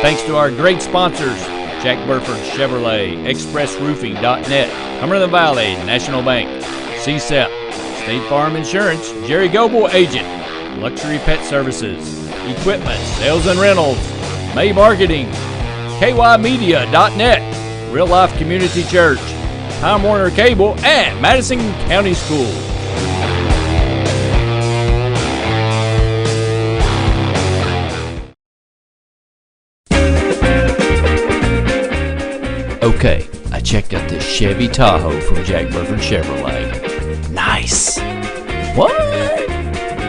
Thanks to our great sponsors, Jack Burford Chevrolet, ExpressRoofing.net, Cumberland Valley, National Bank, CSEP, State Farm Insurance, Jerry Goble Agent, Luxury Pet Services, Equipment, Sales and Rentals, May Marketing, KYMedia.net, Real Life Community Church, Time Warner Cable, and Madison County Schools. Okay, I checked out this Chevy Tahoe from Jack Burford Chevrolet. Nice. What?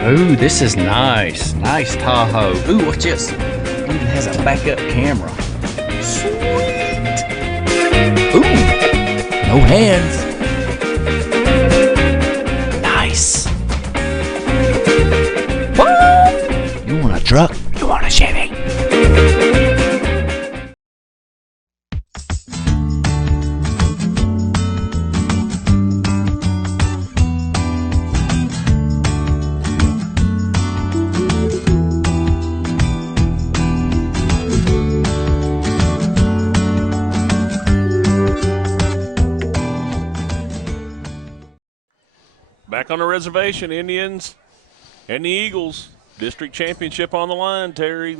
Ooh, this is nice. Nice Tahoe. Ooh, what's this? It even has a backup camera. Sweet. Ooh, no hands. Nice. What? You want a truck? You want a Chevy? Back on the reservation, Indians and the Eagles. District championship on the line, Terry.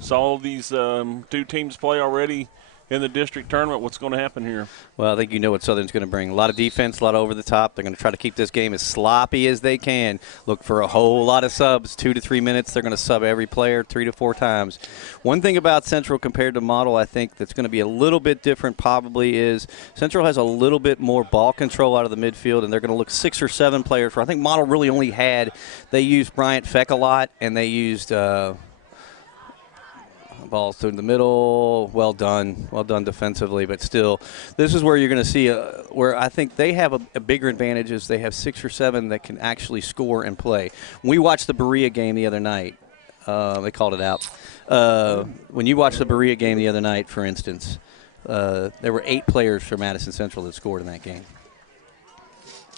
Saw these two teams play already in the district tournament. What's going to happen here? Well, I think you know what Southern's going to bring. A lot of defense, a lot over the top. They're going to try to keep this game as sloppy as they can. Look for a whole lot of subs, 2 to 3 minutes. They're going to sub every player 3 to 4 times. One thing about Central compared to Model, I think that's going to be a little bit different probably is Central has a little bit more ball control out of the midfield, and they're going to look 6 or 7 players. I think Model really only had – they used Bryant Feck a lot, and they used balls through the middle. Well done defensively, but still, this is where you're going to see where I think they have a bigger advantage is they have 6 or 7 that can actually score and play. When we watched the Berea game the other night, they called it out. When you watched the Berea game the other night, for instance, there were 8 players for Madison Central that scored in that game.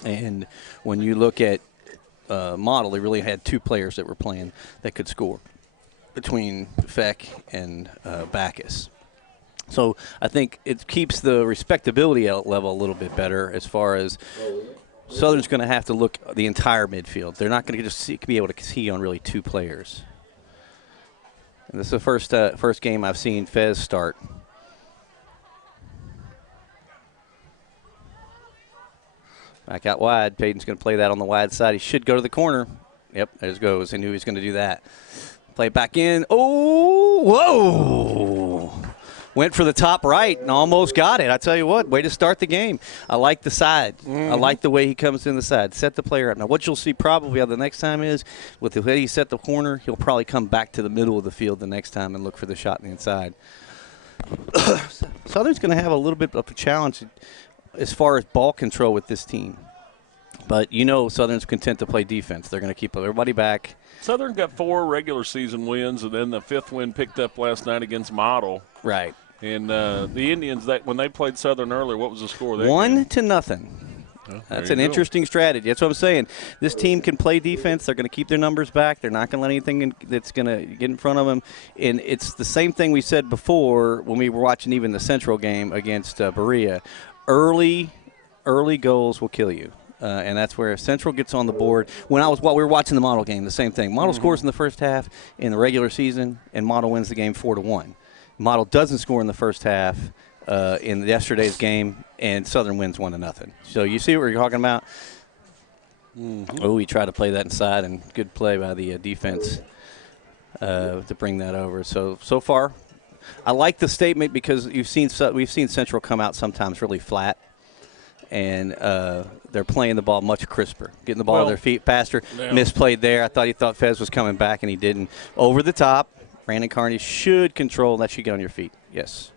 And when you look at Model, they really had 2 players that were playing that could score between Feck and Backus. So I think it keeps the respectability level a little bit better as far as Southern's going to have to look the entire midfield. They're not going to just be able to see on really 2 players. And this is the first game I've seen Fez start. Back out wide. Payton's going to play that on the wide side. He should go to the corner. Yep, there it goes. He knew he was going to do that. Play it back in. Oh, whoa. Went for the top right and almost got it. I tell you what, way to start the game. I like the side. I like the way he comes in the side. Set the player up. Now, what you'll see probably the next time is with the way he set the corner, he'll probably come back to the middle of the field the next time and look for the shot on the inside. Southern's going to have a little bit of a challenge as far as ball control with this team. But you know Southern's content to play defense. They're going to keep everybody back. Southern got 4 regular season wins, and then the 5th win picked up last night against Model. Right. And the Indians, when they played Southern earlier, what was the score there? 1-0. Well, that's an interesting strategy. That's what I'm saying. This team can play defense. They're going to keep their numbers back. They're not going to let anything that's going to get in front of them. And it's the same thing we said before when we were watching even the Central game against Berea. Early goals will kill you. And that's where if Central gets on the board. While we were watching the Model game, the same thing. Model scores in the first half in the regular season, and Model wins the game 4-1. Model doesn't score in the first half in yesterday's game, and Southern wins 1-0. So you see what we're talking about? Oh, he tried to play that inside, and good play by the defense to bring that over. So far, I like the statement because we've seen Central come out sometimes really flat. and they're playing the ball much crisper, getting the ball to their feet faster. Yeah. Misplayed there. I thought he thought Fez was coming back, and he didn't. Over the top, Brandon Carney should control. That should get on your feet. Yes.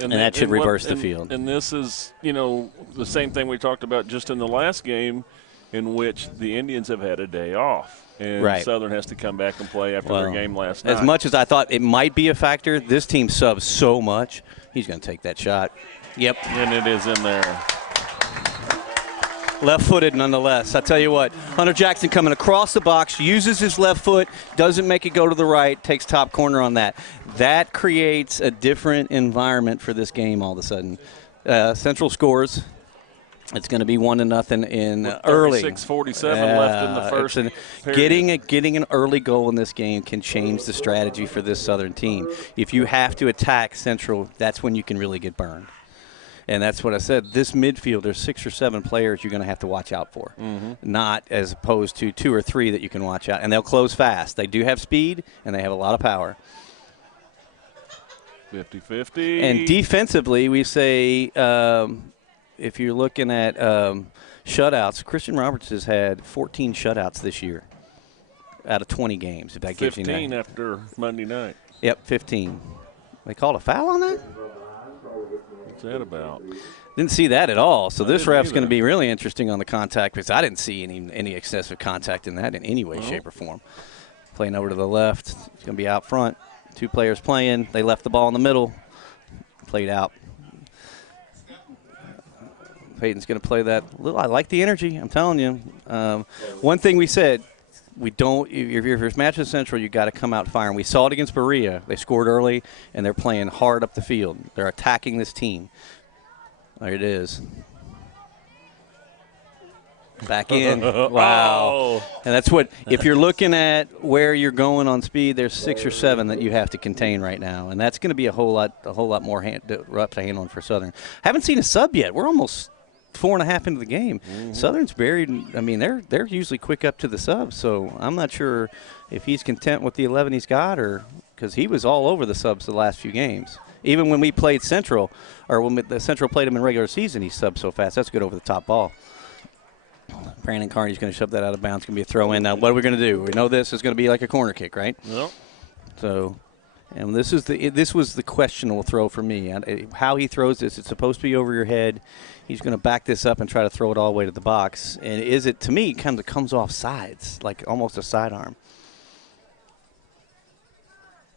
And that should reverse the field. And this is, the same thing we talked about just in the last game, in which the Indians have had a day off. And Southern has to come back and play after their game last night. As much as I thought it might be a factor, this team subs so much. He's going to take that shot. Yep. And it is in there. Left-footed nonetheless. I tell you what, Hunter Jackson coming across the box, uses his left foot, doesn't make it go to the right, takes top corner on that. That creates a different environment for this game all of a sudden. Central scores. It's going to be 1-0 in early. 36-47 left in the first period. Getting an early goal in this game can change the strategy for this Southern team. If you have to attack Central, that's when you can really get burned. And that's what I said. This midfield, there's 6 or 7 players you're going to have to watch out for, not as opposed to 2 or 3 that you can watch out. And they'll close fast. They do have speed, and they have a lot of power. 50-50. And defensively, we say if you're looking at shutouts, Christian Roberts has had 14 shutouts this year out of 20 games, if that gives you 15 after Monday night. Yep, 15. They called a foul on that? What's that about? Didn't see that at all. So this ref's going to be really interesting on the contact because I didn't see any excessive contact in that in any way, shape, or form. Playing over to the left. It's going to be out front. 2 players playing. They left the ball in the middle. Played out. Peyton's going to play that. I like the energy. I'm telling you. One thing we said, we don't. If you're Madison Central, you got to come out firing. We saw it against Berea. They scored early, and they're playing hard up the field. They're attacking this team. There it is. Back in. Wow. And that's what. If you're looking at where you're going on speed, there's 6 or 7 that you have to contain right now, and that's going to be a whole lot more rough to handle for Southern. Haven't seen a sub yet. We're almost 4.5 into the game. Southern's buried. I mean, they're usually quick up to the subs, so I'm not sure if he's content with the 11 he's got, or because he was all over the subs the last few games. Even when we played Central, or when the Central played him in regular season, he subbed so fast. That's a good over the top ball. Brandon Carney's going to shove that out of bounds. It's going to be a throw in. Now, what are we going to do? We know this is going to be like a corner kick, right? Yep. So. And this was the questionable throw for me. How he throws this, it's supposed to be over your head. He's going to back this up and try to throw it all the way to the box. And is it, to me, kind of comes off sides, like almost a sidearm.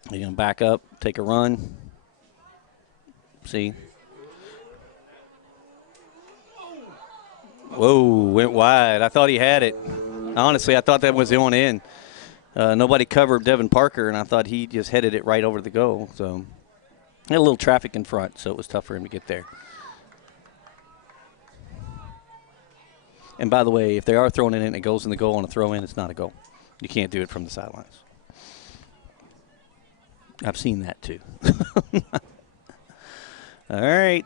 He's going to back up, take a run. See? Whoa, went wide. I thought he had it. Honestly, I thought that was on in. Nobody covered Devin Parker, and I thought he just headed it right over the goal. So, had a little traffic in front, so it was tough for him to get there. And by the way, if they are throwing it in and it goes in the goal on a throw-in, it's not a goal. You can't do it from the sidelines. I've seen that too. All right.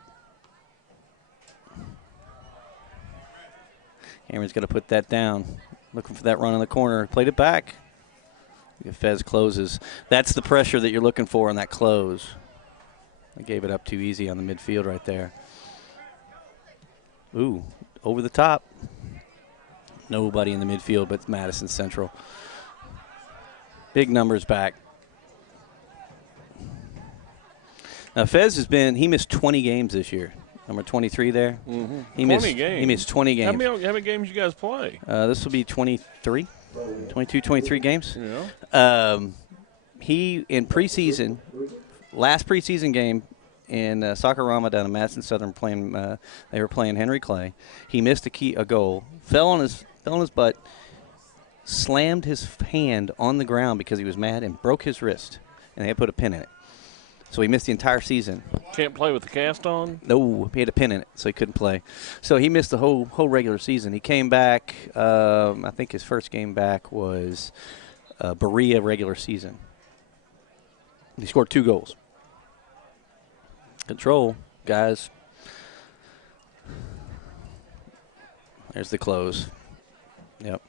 Cameron's going to put that down. Looking for that run in the corner. Played it back. If Fez closes, that's the pressure that you're looking for in that close. I gave it up too easy on the midfield right there. Ooh, over the top. Nobody in the midfield but Madison Central. Big numbers back. Now, Fez he missed 20 games this year. Number 23 there. Mm-hmm. He missed 20 games. How many games you guys play? This will be 23. 22, 23 games. Yeah. He, in preseason, last preseason game in Soccerama down in Madison Southern, they were playing Henry Clay. He missed a goal, fell on his butt, slammed his hand on the ground because he was mad and broke his wrist, and they had put a pin in it. So he missed the entire season. Can't play with the cast on? No, he had a pin in it, so he couldn't play. So he missed the whole regular season. He came back, I think his first game back was Berea regular season. He scored 2 goals. Control, guys. There's the close. Yep.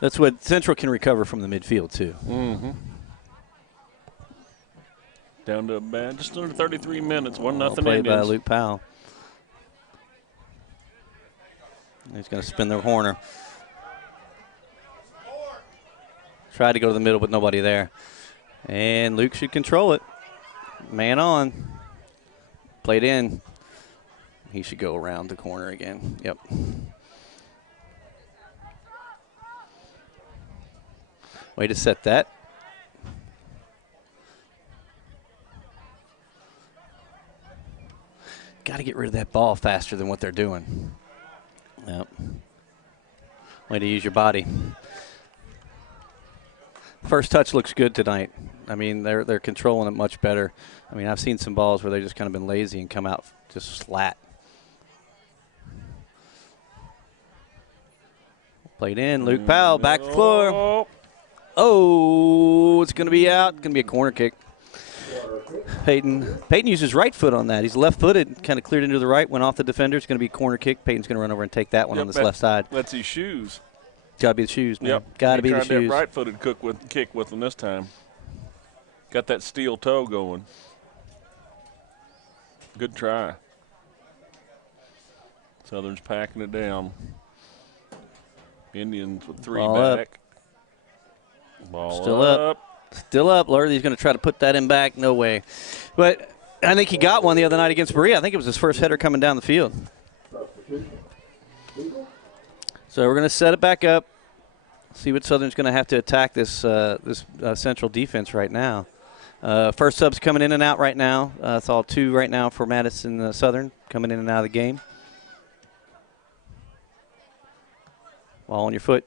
That's what Central can recover from the midfield, too. Mm-hmm. Down to about just under 33 minutes. 1-0 Played by Indians. Luke Powell. He's going to spin the corner. Tried to go to the middle, but nobody there. And Luke should control it. Man on. Played in. He should go around the corner again. Yep. Way to set that. Got to get rid of that ball faster than what they're doing. Yep. Way to use your body. First touch looks good tonight. I mean, they're controlling it much better. I mean, I've seen some balls where they've just kind of been lazy and come out just flat. Played in. Luke Powell, back to the floor. Oh, it's going to be out. Going to be a corner kick. Peyton used his right foot on that. He's left-footed, kind of cleared into the right, went off the defender. It's going to be a corner kick. Peyton's going to run over and take that one on this left side. That's his shoes. Got to be the shoes, man. Yep. Got to be the shoes. He tried that right-footed kick with him this time. Got that steel toe going. Good try. Southern's packing it down. Indians with 3 Ball back. Up. Ball Still up. Still up. Lurthy's going to try to put that in back. No way. But I think he got one the other night against Berea. I think it was his first header coming down the field. So we're going to set it back up. See what Southern's going to have to attack this Central defense right now. First sub's coming in and out right now. It's all 2 right now for Madison Southern coming in and out of the game. Ball on your foot.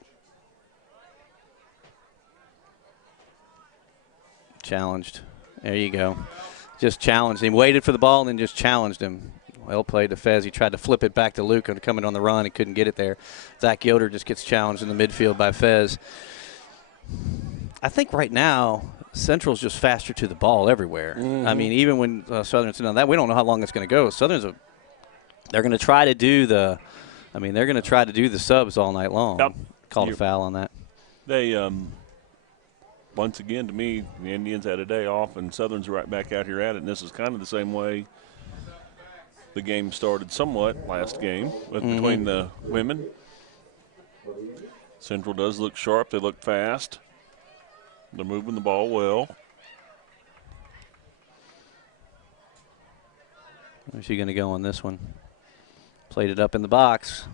Challenged. There you go. Just challenged him. Waited for the ball and then just challenged him. Well played to Fez. He tried to flip it back to Luke and coming on the run. He couldn't get it there. Zach Yoder just gets challenged in the midfield by Fez. I think right now Central's just faster to the ball everywhere. Mm-hmm. I mean, even when Southern's done that, we don't know how long it's going to go. They're going to try to do the subs all night long. Yep. Called a foul on that. They once again, to me, the Indians had a day off, and Southern's right back out here at it. And this is kind of the same way the game started somewhat last game between the women. Central does look sharp. They look fast. They're moving the ball well. Where's she going to go on this one? Played it up in the box.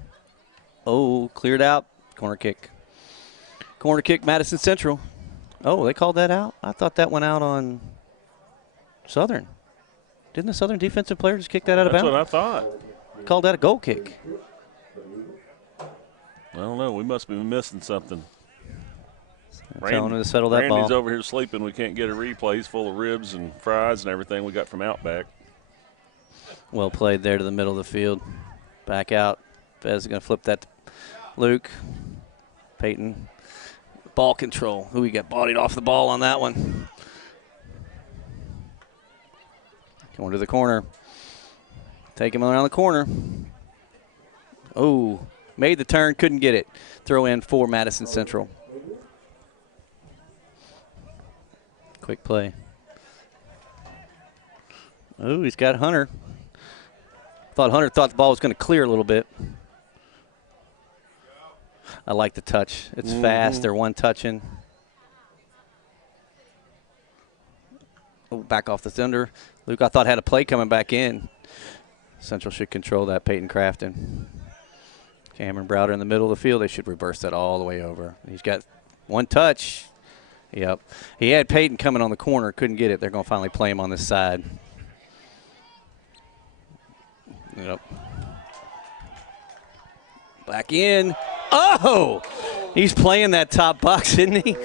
Oh, cleared out. Corner kick. Corner kick, Madison Central. Oh, they called that out? I thought that went out on Southern. Didn't the Southern defensive player just kick that out of bounds? That's what I thought. Called that a goal kick. I don't know. We must be missing something. Telling him to settle that ball. Randy's over here sleeping. We can't get a replay. He's full of ribs and fries and everything we got from Outback. Well played there to the middle of the field. Back out. Fez is going to flip that to Luke. Peyton. Ball control. Who we got bodied off the ball on that one. Going to the corner. Take him around the corner. Oh, made the turn, couldn't get it. Throw in for Madison Central. Quick play. Oh, he's got Hunter. Hunter thought the ball was going to clear a little bit. I like the touch. It's fast. They're one touching. Oh, back off the thunder. Luke, I thought, had a play coming back in. Central should control that. Peyton Crafton. Cameron Browder in the middle of the field. They should reverse that all the way over. He's got one touch. Yep. He had Peyton coming on the corner. Couldn't get it. They're going to finally play him on this side. Yep. Back in. Oh! He's playing that top box, isn't he?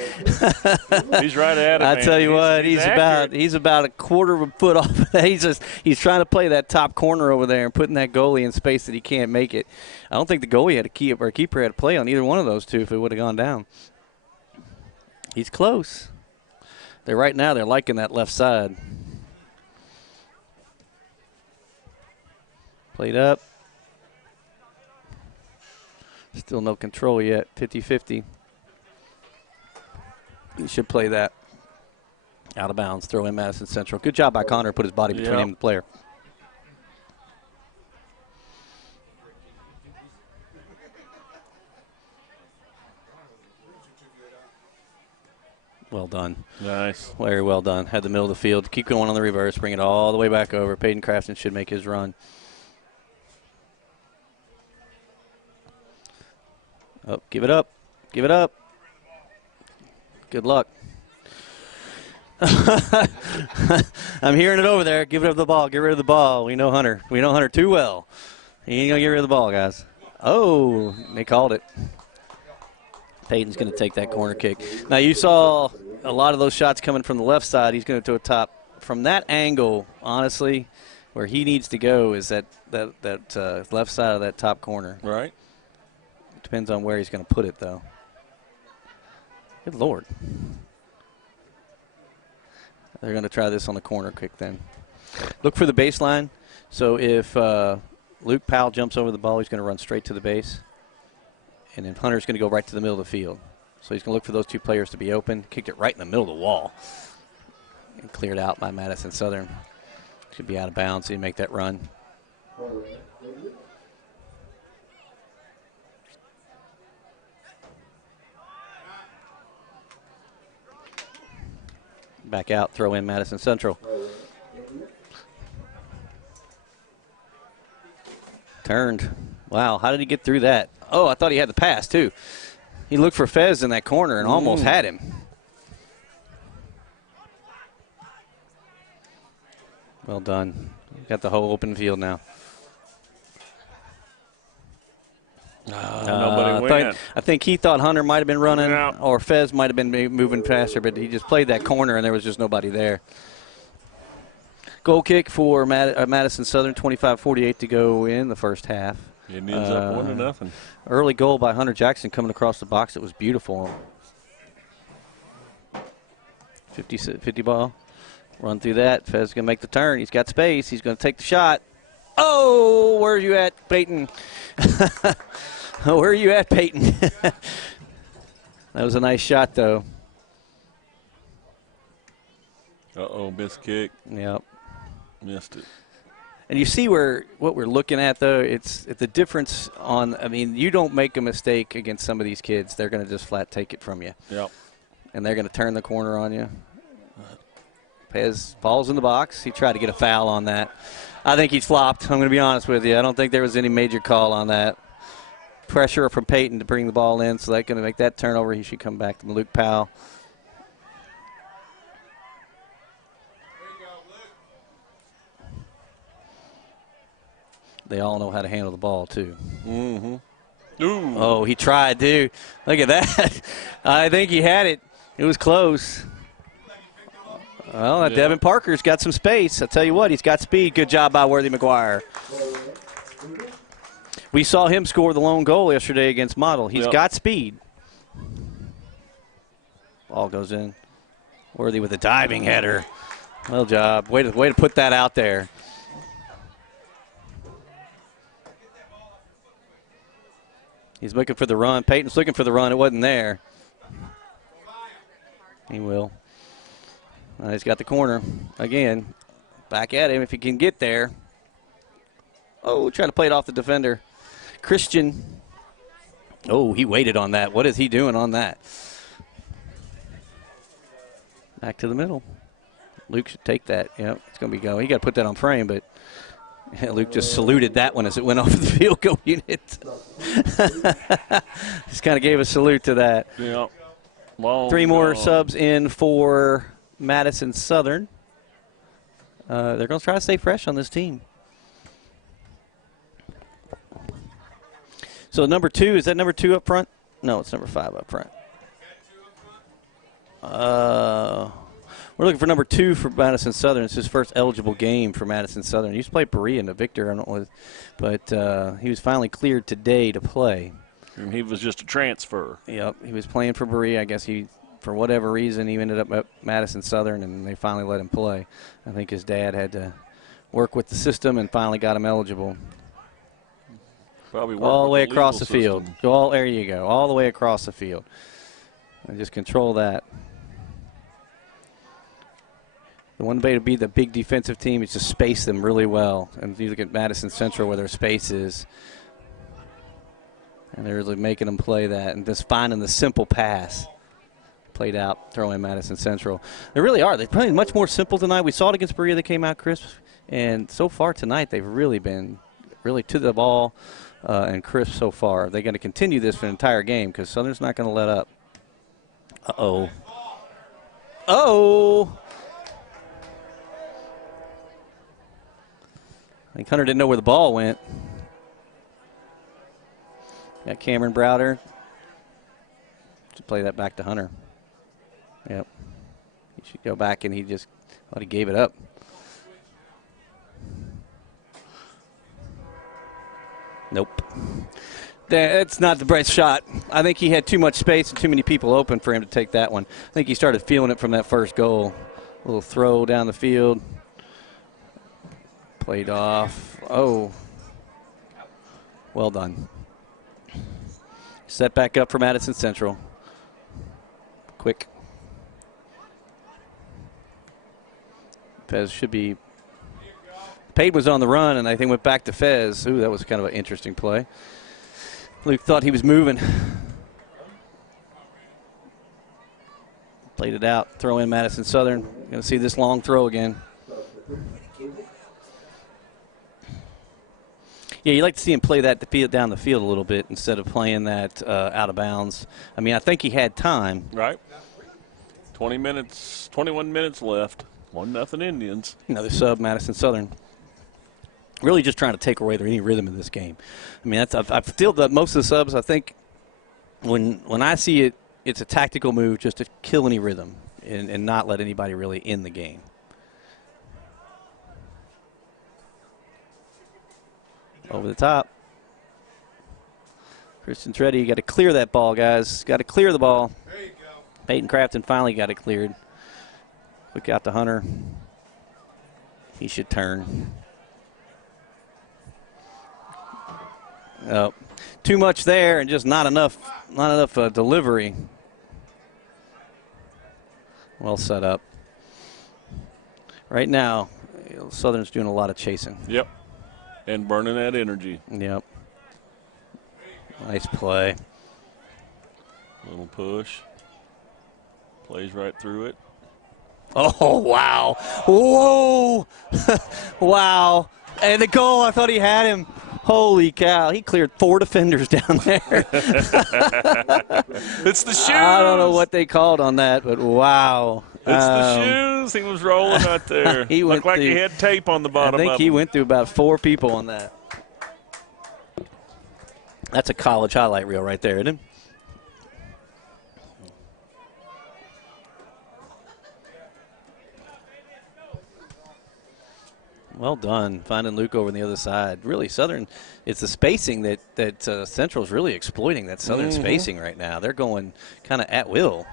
He's right at it. I tell you what, he's about a quarter of a foot off. He's trying to play that top corner over there and putting that goalie in space that he can't make it. I don't think the goalie had a keeper had to play on either one of those two if it would have gone down. He's close. They're liking that left side. Played up. Still no control yet, 50-50. You should play that. Out of bounds. Throw in Madison Central. Good job by Connor. Put his body between him and the player. Well done. Nice. Very well done. Had the middle of the field. Keep going on the reverse. Bring it all the way back over. Peyton Crafton should make his run. Oh, give it up. Give it up. Good luck. I'm hearing it over there. Give it up the ball. Get rid of the ball. We know Hunter. We know Hunter too well. He ain't going to get rid of the ball, guys. Oh, they called it. Peyton's going to take that corner kick. Now, you saw a lot of those shots coming from the left side. He's going to a top. From that angle, honestly, where he needs to go is that left side of that top corner. Right. Depends on where he's going to put it, though. Good Lord. They're going to try this on the corner kick then. Look for the baseline. So if Luke Powell jumps over the ball, he's going to run straight to the base. And then Hunter's going to go right to the middle of the field. So he's going to look for those two players to be open. Kicked it right in the middle of the wall. And cleared out by Madison Southern. Should be out of bounds, so you make that run. Back out, throw in Madison Central. Turned. Wow, how did he get through that? Oh, I thought he had the pass, too. He looked for Fez in that corner and almost had him. Well done. Got the whole open field now. Nobody went. I think he thought Hunter might have been running or Fez might have been moving faster, but he just played that corner and there was just nobody there. Goal kick for Madison Southern, 25-48 to go in the first half. Indians up 1-0. Early goal by Hunter Jackson coming across the box. It was beautiful. 50 ball. Run through that. Fez is going to make the turn. He's got space. He's going to take the shot. Oh, where are you at, Peyton? Where are you at, Peyton? That was a nice shot, though. Uh-oh, missed kick. Yep. Missed it. And you see what we're looking at, though. It's the difference on, I mean, you don't make a mistake against some of these kids. They're going to just flat take it from you. Yep. And they're going to turn the corner on you. Pez falls in the box. He tried to get a foul on that. I think he's flopped. I'm going to be honest with you. I don't think there was any major call on that. Pressure from Peyton to bring the ball in, so that's going to make that turnover. He should come back to Luke Powell. They all know how to handle the ball, too. Mm-hmm. Ooh. Oh, he tried, dude. Look at that. I think he had it. It was close. Well, Devin Parker's got some space. I'll tell you what, he's got speed. Good job by Worthy McGuire. We saw him score the lone goal yesterday against Model. He's got speed. Ball goes in. Worthy with a diving header. Well job. Way to put that out there. He's looking for the run. Peyton's looking for the run. It wasn't there. He will. He's got the corner. Again, back at him if he can get there. Oh, trying to play it off the defender. Christian. Oh, he waited on that. What is he doing on that? Back to the middle. Luke should take that. Yep, it's going to be go. He got to put that on frame, but Luke just saluted that one as it went off the field goal unit. Just kind of gave a salute to that. Yeah. Long 3 more subs in for Madison Southern. They're going to try to stay fresh on this team. So number 2, is that number 2 up front? No, it's number 5 up front. We're looking for number 2 for Madison Southern. It's his first eligible game for Madison Southern. He used to play Berea and Victor, I don't know, but he was finally cleared today to play. And he was just a transfer. Yep, he was playing for Berea. I guess for whatever reason, he ended up at Madison Southern, and they finally let him play. I think his dad had to work with the system and finally got him eligible. Probably all the way across the field. There you go. All the way across the field. And just control that. The one way to be the big defensive team is to space them really well. And if you look at Madison Central where their space is, and they're really making them play that and just finding the simple pass. Played out, throw in Madison Central. They really are. They're playing much more simple tonight. We saw it against Berea. They came out crisp. And so far tonight, they've really been to the ball and crisp so far. They're going to continue this for the entire game because Southern's not going to let up. Uh-oh. Oh! I think Hunter didn't know where the ball went. Got Cameron Browder. Should play that back to Hunter. Yep. He should go back, and he gave it up. Nope. That's not the best shot. I think he had too much space and too many people open for him to take that one. I think he started feeling it from that first goal. A little throw down the field. Played off. Oh. Well done. Set back up for Madison Central. Quick. Fez should be. Pate was on the run, and I think went back to Fez. Ooh, that was kind of an interesting play. Luke thought he was moving. Played it out. Throw in Madison Southern. Going to see this long throw again. Yeah, you like to see him play that down the field a little bit instead of playing that out of bounds. I mean, I think he had time. Right. 21 minutes left. 1-0 Indians. Another sub, Madison Southern. Really just trying to take away any rhythm in this game. I mean, I feel that most of the subs, I think, when I see it, it's a tactical move just to kill any rhythm and not let anybody really in the game. Over the top. Christian Treddy, you got to clear that ball, guys. Got to clear the ball. There you go. Peyton Crafton finally got it cleared. Look out to Hunter. He should turn. Oh, too much there and just not enough delivery. Well set up. Right now, Southern's doing a lot of chasing. Yep. And burning that energy. Yep. Nice play. Little push. Plays right through it. Oh, wow. Whoa. Wow. And the goal, I thought he had him. Holy cow. He cleared 4 defenders down there. It's the shoes. I don't know what they called on that, but wow. It's the shoes. He was rolling right there. He Looked like he had tape on the bottom of I think he him. went through about 4 people on that. That's a college highlight reel right there, isn't it? Well done, finding Luke over on the other side. Really, Southern, it's the spacing that Central's really exploiting, that Southern spacing right now. They're going kind of at will.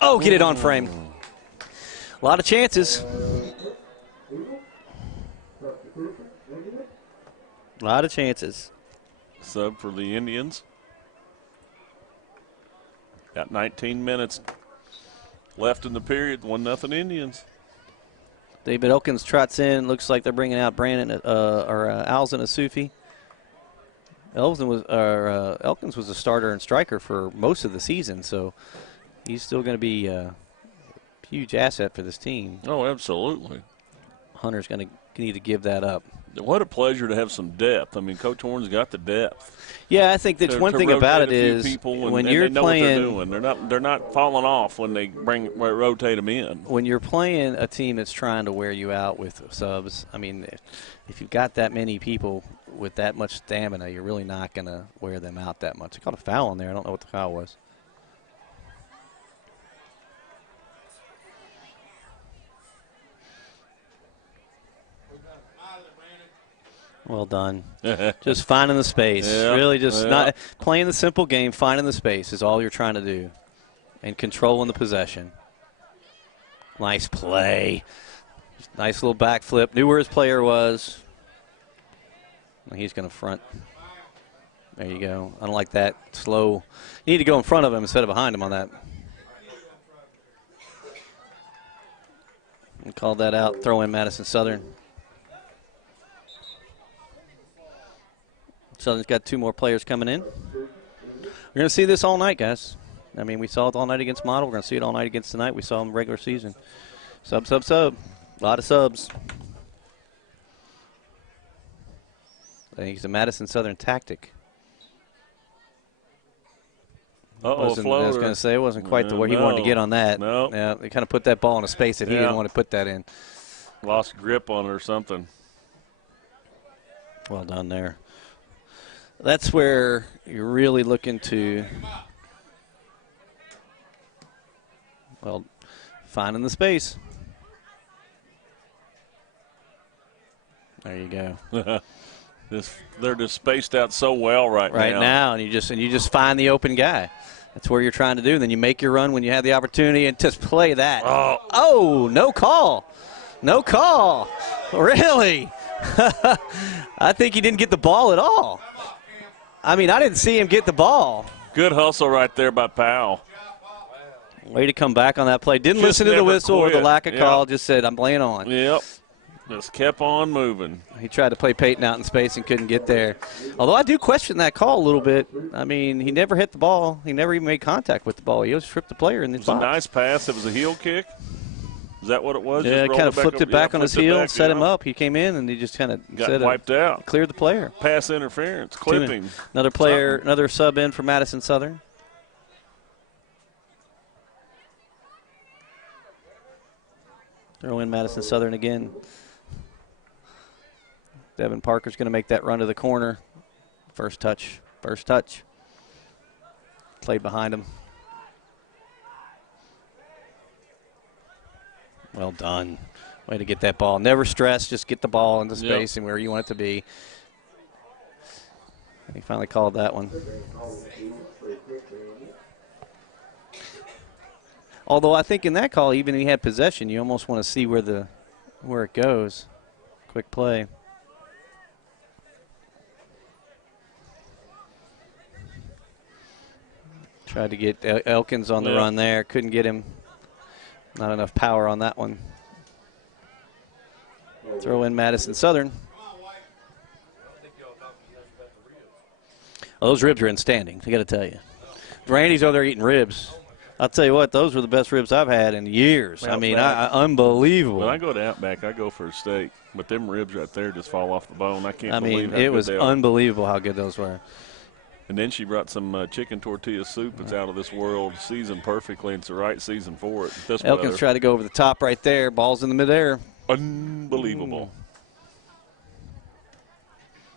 Oh, get it on frame. A lot of chances. A lot of chances. Sub for the Indians. Got 19 minutes left in the period. 1-0 Indians. David Elkins trots in. Looks like they're bringing out Brandon Alzin Asufi. Elkins was a starter and striker for most of the season, so he's still going to be a huge asset for this team. Oh, absolutely. Hunter's going to need to give that up. What a pleasure to have some depth. I mean, Coach Horn's got the depth. Yeah, I think that's one thing about it is when you're playing, they're not falling off when they rotate them in. When you're playing a team that's trying to wear you out with subs, I mean, if you've got that many people with that much stamina, you're really not going to wear them out that much. I caught a foul in there. I don't know what the foul was. Well done. Just finding the space. Yeah, really just not playing the simple game, finding the space is all you're trying to do. And controlling the possession. Nice play. Nice little backflip. Knew where his player was. He's going to front. There you go. I don't like that. Slow. You need to go in front of him instead of behind him on that. And called that out. Throw in Madison Southern. Southern's got 2 more players coming in. We're going to see this all night, guys. I mean, we saw it all night against Model. We're going to see it all night against tonight. We saw them regular season. Sub, sub, sub. A lot of subs. I think it's a Madison Southern tactic. Uh-oh, floater. I was going to say, it wasn't quite the way he wanted to get on that. No. Yeah, they kind of put that ball in a space that he didn't want to put that in. Lost grip on it or something. Well done there. That's where you're really looking to, well, finding the space. There you go. They're just spaced out so well right now. And you just find the open guy. That's where you're trying to do. Then you make your run when you have the opportunity and just play that. Oh, no call. No call. Really? I think he didn't get the ball at all. I mean, I didn't see him get the ball. Good hustle right there by Powell. Way to come back on that play. Didn't Just listen to the never whistle or the quit. lack of Yep. call. Just said, I'm playing on. Yep. Just kept on moving. He tried to play Peyton out in space and couldn't get there. Although I do question that call a little bit. I mean, he never hit the ball. He never even made contact with the ball. He just tripped the player in the It was a nice pass. It was a heel kick. Is that what it was? Yeah, kind of flipped it back on his heel, set him up. up. He came in and he just kind of Got wiped out. Cleared the player. Pass interference, clipping. Another player, another sub in for Madison Southern. Throw in Madison Southern again. Devin Parker's going to make that run to the corner. First touch. Played behind him. Well done. Way to get that ball. Never stress, just get the ball into space and where you want it to be. He finally called that one. Although I think in that call, even if he had possession, you almost want to see where it goes. Quick play. Tried to get Elkins on the run there. Couldn't get him. Not enough power on that one. Throw in Madison Southern. Oh, those ribs are in standing, I got to tell you. Randy's over there eating ribs. I'll tell you what, those were the best ribs I've had in years. I mean, unbelievable. When I go to Outback, I go for a steak. But them ribs right there just fall off the bone. I can't believe how it good was they are. unbelievable how good those were. And then she brought some chicken tortilla soup. It's out of this world, seasoned perfectly. It's the right season for it. Elkins tried to go over the top right there. Ball's in the midair. Unbelievable.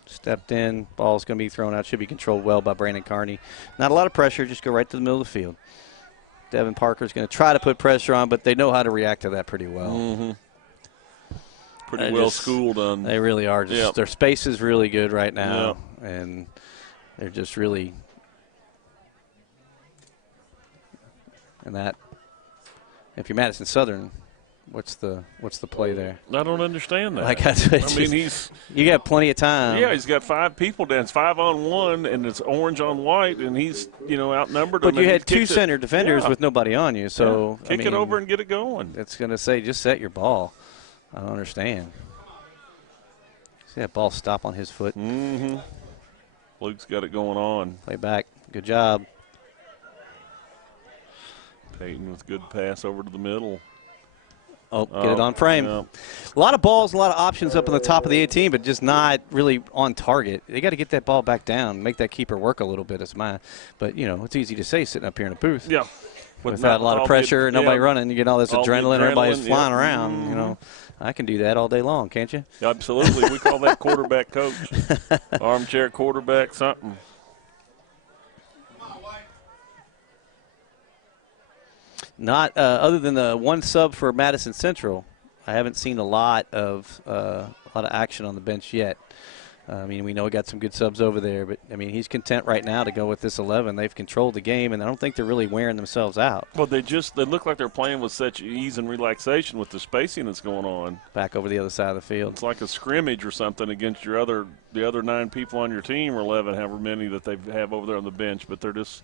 Stepped in. Ball's going to be thrown out. Should be controlled well by Brandon Carney. Not a lot of pressure. Just go right to the middle of the field. Devin Parker's going to try to put pressure on, but they know how to react to that pretty well. Mm-hmm. Pretty well schooled on. They really are. Their space is really good right now, and they're just really. And that, if you're Madison Southern, what's the play there? I don't understand that. Like you got plenty of time. Yeah, he's got 5 people down. It's 5-on-1, and it's orange on white, and he's outnumbered. But you had 2 center defenders with nobody on you, so kick it over and get it going. It's going to say just set your ball. I don't understand. See that ball stop on his foot. Mm-hmm. Luke's got it going on. Play back. Good job. Peyton with good pass over to the middle. Oh, get it on frame. Yeah. A lot of balls, a lot of options up on the top of the 18, but just not really on target. They got to get that ball back down, make that keeper work a little bit. But it's easy to say sitting up here in a booth. Yeah. Without a lot of pressure, nobody running, you get all this adrenaline, everybody's flying around. Mm-hmm. I can do that all day long, can't you? Absolutely. We call that quarterback coach. Armchair quarterback, something. Not other than the one sub for Madison Central, I haven't seen a lot of action on the bench yet. I mean, we know we got some good subs over there, but I mean, he's content right now to go with this 11. They've controlled the game, and I don't think they're really wearing themselves out. Well, they look like they're playing with such ease and relaxation with the spacing that's going on. Back over the other side of the field. It's like a scrimmage or something against the other 9 people on your team, or 11, however many that they have over there on the bench, but they're just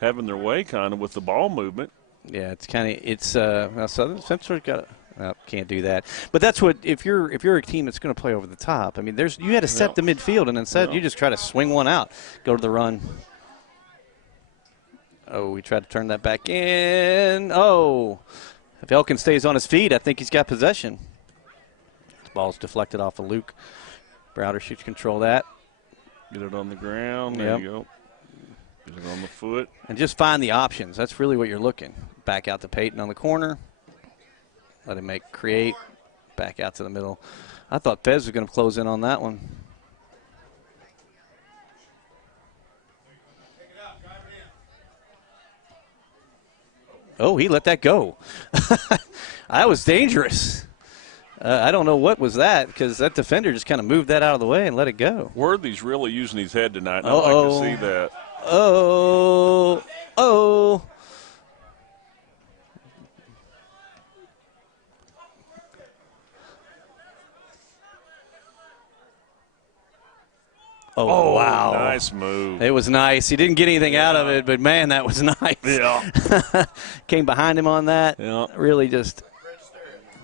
having their way kind of with the ball movement. Yeah, Southern Central's got Nope, can't do that. But that's what if you're a team that's going to play over the top. I mean, you had to set the midfield, and instead you just try to swing one out, go to the run. Oh, we tried to turn that back in. Oh, if Elkin stays on his feet, I think he's got possession. The ball's deflected off of Luke. Browder shoots control that. Get it on the ground. There you go. Get it on the foot. And just find the options. That's really what you're looking. Back out to Peyton on the corner. Let him create. Back out to the middle. I thought Fez was going to close in on that one. Oh, he let that go. That was dangerous. I don't know what was that, because that defender just kind of moved that out of the way and let it go. Worthy's really using his head tonight, and I like to see that. Oh. Oh, wow. Nice move. It was nice. He didn't get anything out of it, but, man, that was nice. Yeah. Came behind him on that. Yeah. Really just –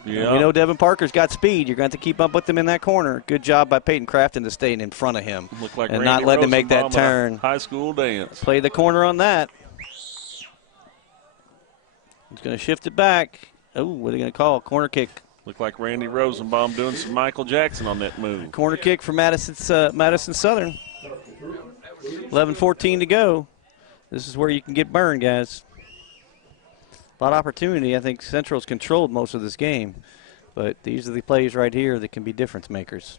yeah. You know Devin Parker's got speed. You're going to have to keep up with him in that corner. Good job by Peyton Crafton to stay in front of him like and Randy not letting him make that Rosenbaum, turn. High school dance. Play the corner on that. He's going to shift it back. Oh, what are they going to call? Corner kick. Looked like Randy Rosenbaum doing some Michael Jackson on that move. Corner kick for Madison Southern. 11:14 to go. This is where you can get burned, guys. A lot of opportunity. I think Central's controlled most of this game. But these are the plays right here that can be difference makers.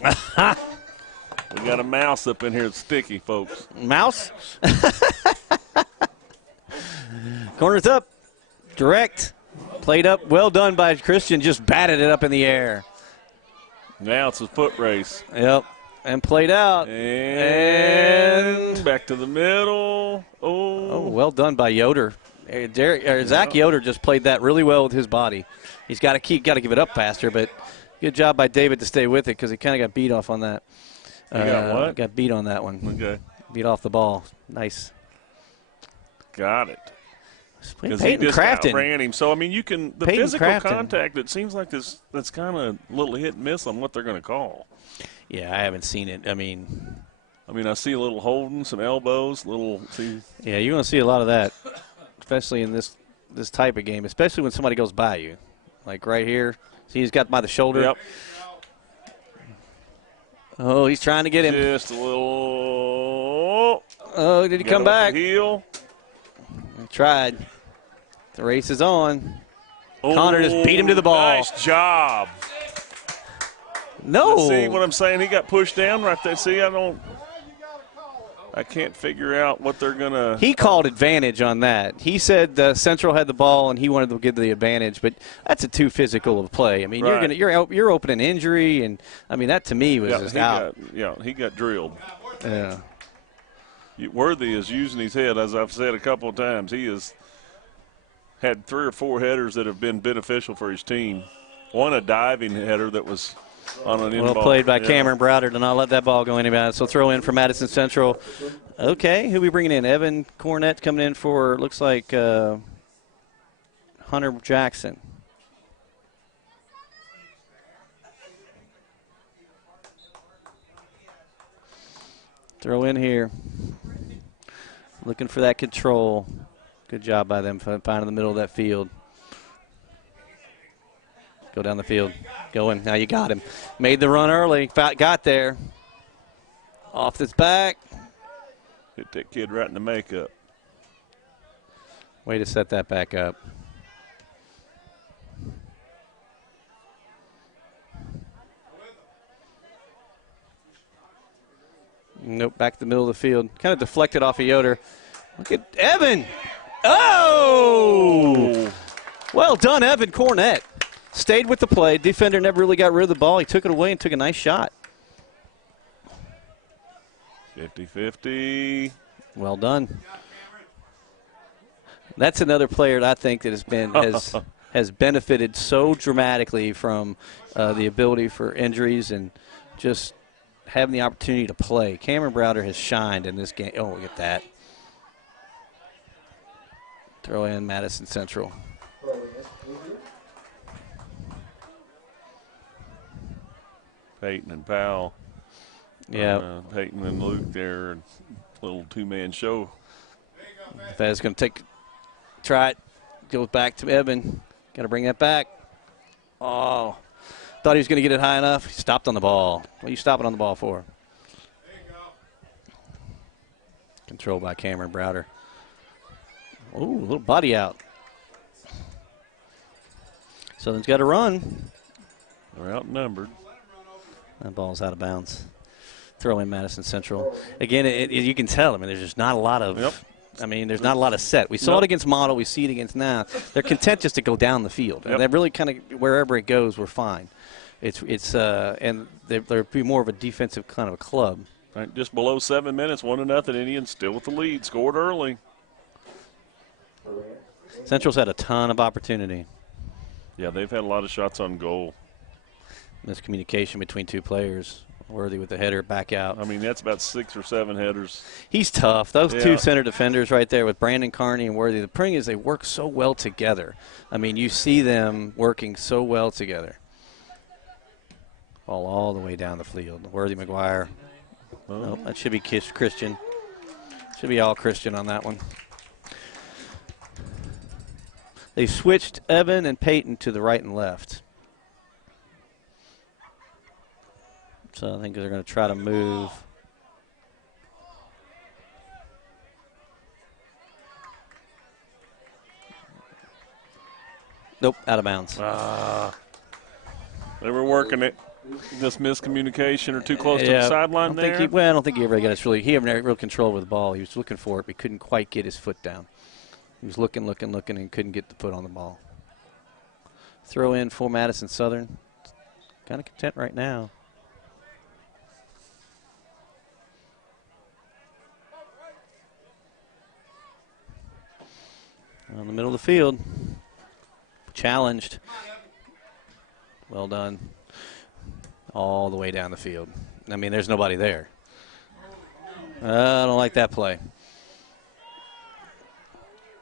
We got a mouse up in here that's sticky, folks. Mouse? Corner's up. Direct. Played up. Well done by Christian. Just batted it up in the air. Now it's a foot race. Yep. And played out. And back to the middle. Oh, well done by Yoder. Zach Yoder just played that really well with his body. He's got to give it up faster, but good job by David to stay with it because he kind of got beat off on that. Got what? Got beat on that one. Okay. Beat off the ball. Nice. Got it. Because he just outran him. So, I mean, you can – the Peyton physical Crafton. contact, it seems like that's kind of a little hit and miss on what they're going to call. Yeah, I haven't seen it. I mean, I see a little holding, some elbows, see. Yeah, you're going to see a lot of that, especially in this type of game, especially when somebody goes by you. Like right here. See, he's got by the shoulder. Yep. Oh, he's trying to get him. Just a little. Oh, did he come back? Heel. He tried. The race is on. Connor just beat him to the ball. Nice job. No. See what I'm saying? He got pushed down right there. See, I can't figure out what they're going to. He called advantage on that. He said Central had the ball and he wanted to give the advantage, but that's a too physical of a play. I mean, right. you're opening injury, and I mean that to me was just out. He got drilled. Yeah. Worthy is using his head, as I've said a couple of times. He has had 3 or 4 headers that have been beneficial for his team. One a diving header that was on an in ball. Well played by Cameron Browder to not let that ball go anywhere. So throw in for Madison Central. Okay, who are we bringing in? Evan Cornett coming in for, looks like, Hunter Jackson. Throw in here. Looking for that control. Good job by them finding the middle of that field. Go down the field. Going. Now you got him. Made the run early. Got there. Off his back. Hit that kid right in the makeup. Way to set that back up. Nope, back to the middle of the field. Kind of deflected off of Yoder. Look at Evan. Oh! Well done, Evan Cornett. Stayed with the play. Defender never really got rid of the ball. He took it away and took a nice shot. 50-50. Well done. That's another player that I think that has benefited so dramatically from the ability for injuries and just having the opportunity to play. Cameron Browder has shined in this game. Oh, look at that. Throw in Madison Central. Peyton and Powell. Yeah. Peyton and Luke there. Little two-man show. Fed's going to try it. Goes back to Evan. Got to bring that back. Oh. Thought he was going to get it high enough. He stopped on the ball. What are you stopping on the ball for? Controlled by Cameron Browder. Ooh, a little body out. Southern's got to run. They're outnumbered. That ball's out of bounds. Throw in Madison Central. Again, you can tell. I mean, there's just not a lot of. Yep. I mean, there's not a lot of set. We saw it against Model. We see it against now. They're content just to go down the field. And they really kind of wherever it goes, we're fine. And they're be more of a defensive kind of a club. Right, just below 7 minutes, 1-0. Indians still with the lead. Scored early. Central's had a ton of opportunity. Yeah, they've had a lot of shots on goal. Miscommunication between two players. Worthy with the header back out. I mean, that's about 6 or 7 headers. He's tough. Those two center defenders right there with Brandon Carney and Worthy. The thing is they work so well together. I mean, you see them working so well together. Ball all the way down the field. Worthy McGuire. Oh. Nope, that should be Christian. Should be all Christian on that one. They switched Evan and Peyton to the right and left. So I think they're going to try to move. Nope, out of bounds. They were working it. Just miscommunication or too close to the sideline there? I don't think he ever got his he had real control over the ball. He was looking for it, but couldn't quite get his foot down. He was looking, and couldn't get the foot on the ball. Throw in for Madison Southern. Kind of content right now. On the middle of the field. Challenged. Well done. All the way down the field. I mean, there's nobody there. I don't like that play.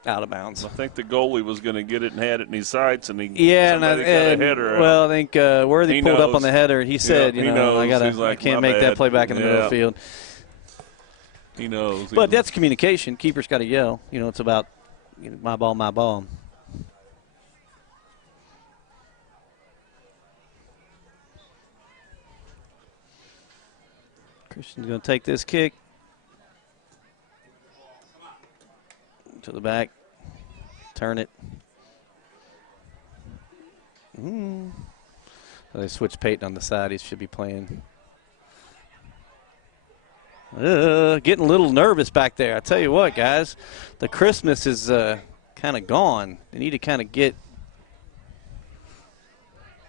Out of bounds. I think the goalie was going to get it and had it in his sights, and got a header. Well, I think Worthy pulled up on the header. He said, I can't make that play back in the middle of the field. He knows. But that's communication. Keeper's got to yell. It's about my ball, my ball. Christian's going to take this kick to the back, turn it. So they switched Peyton on the side. He should be playing. Getting a little nervous back there. I tell you what, guys, the Christmas is kind of gone. They need to kind of get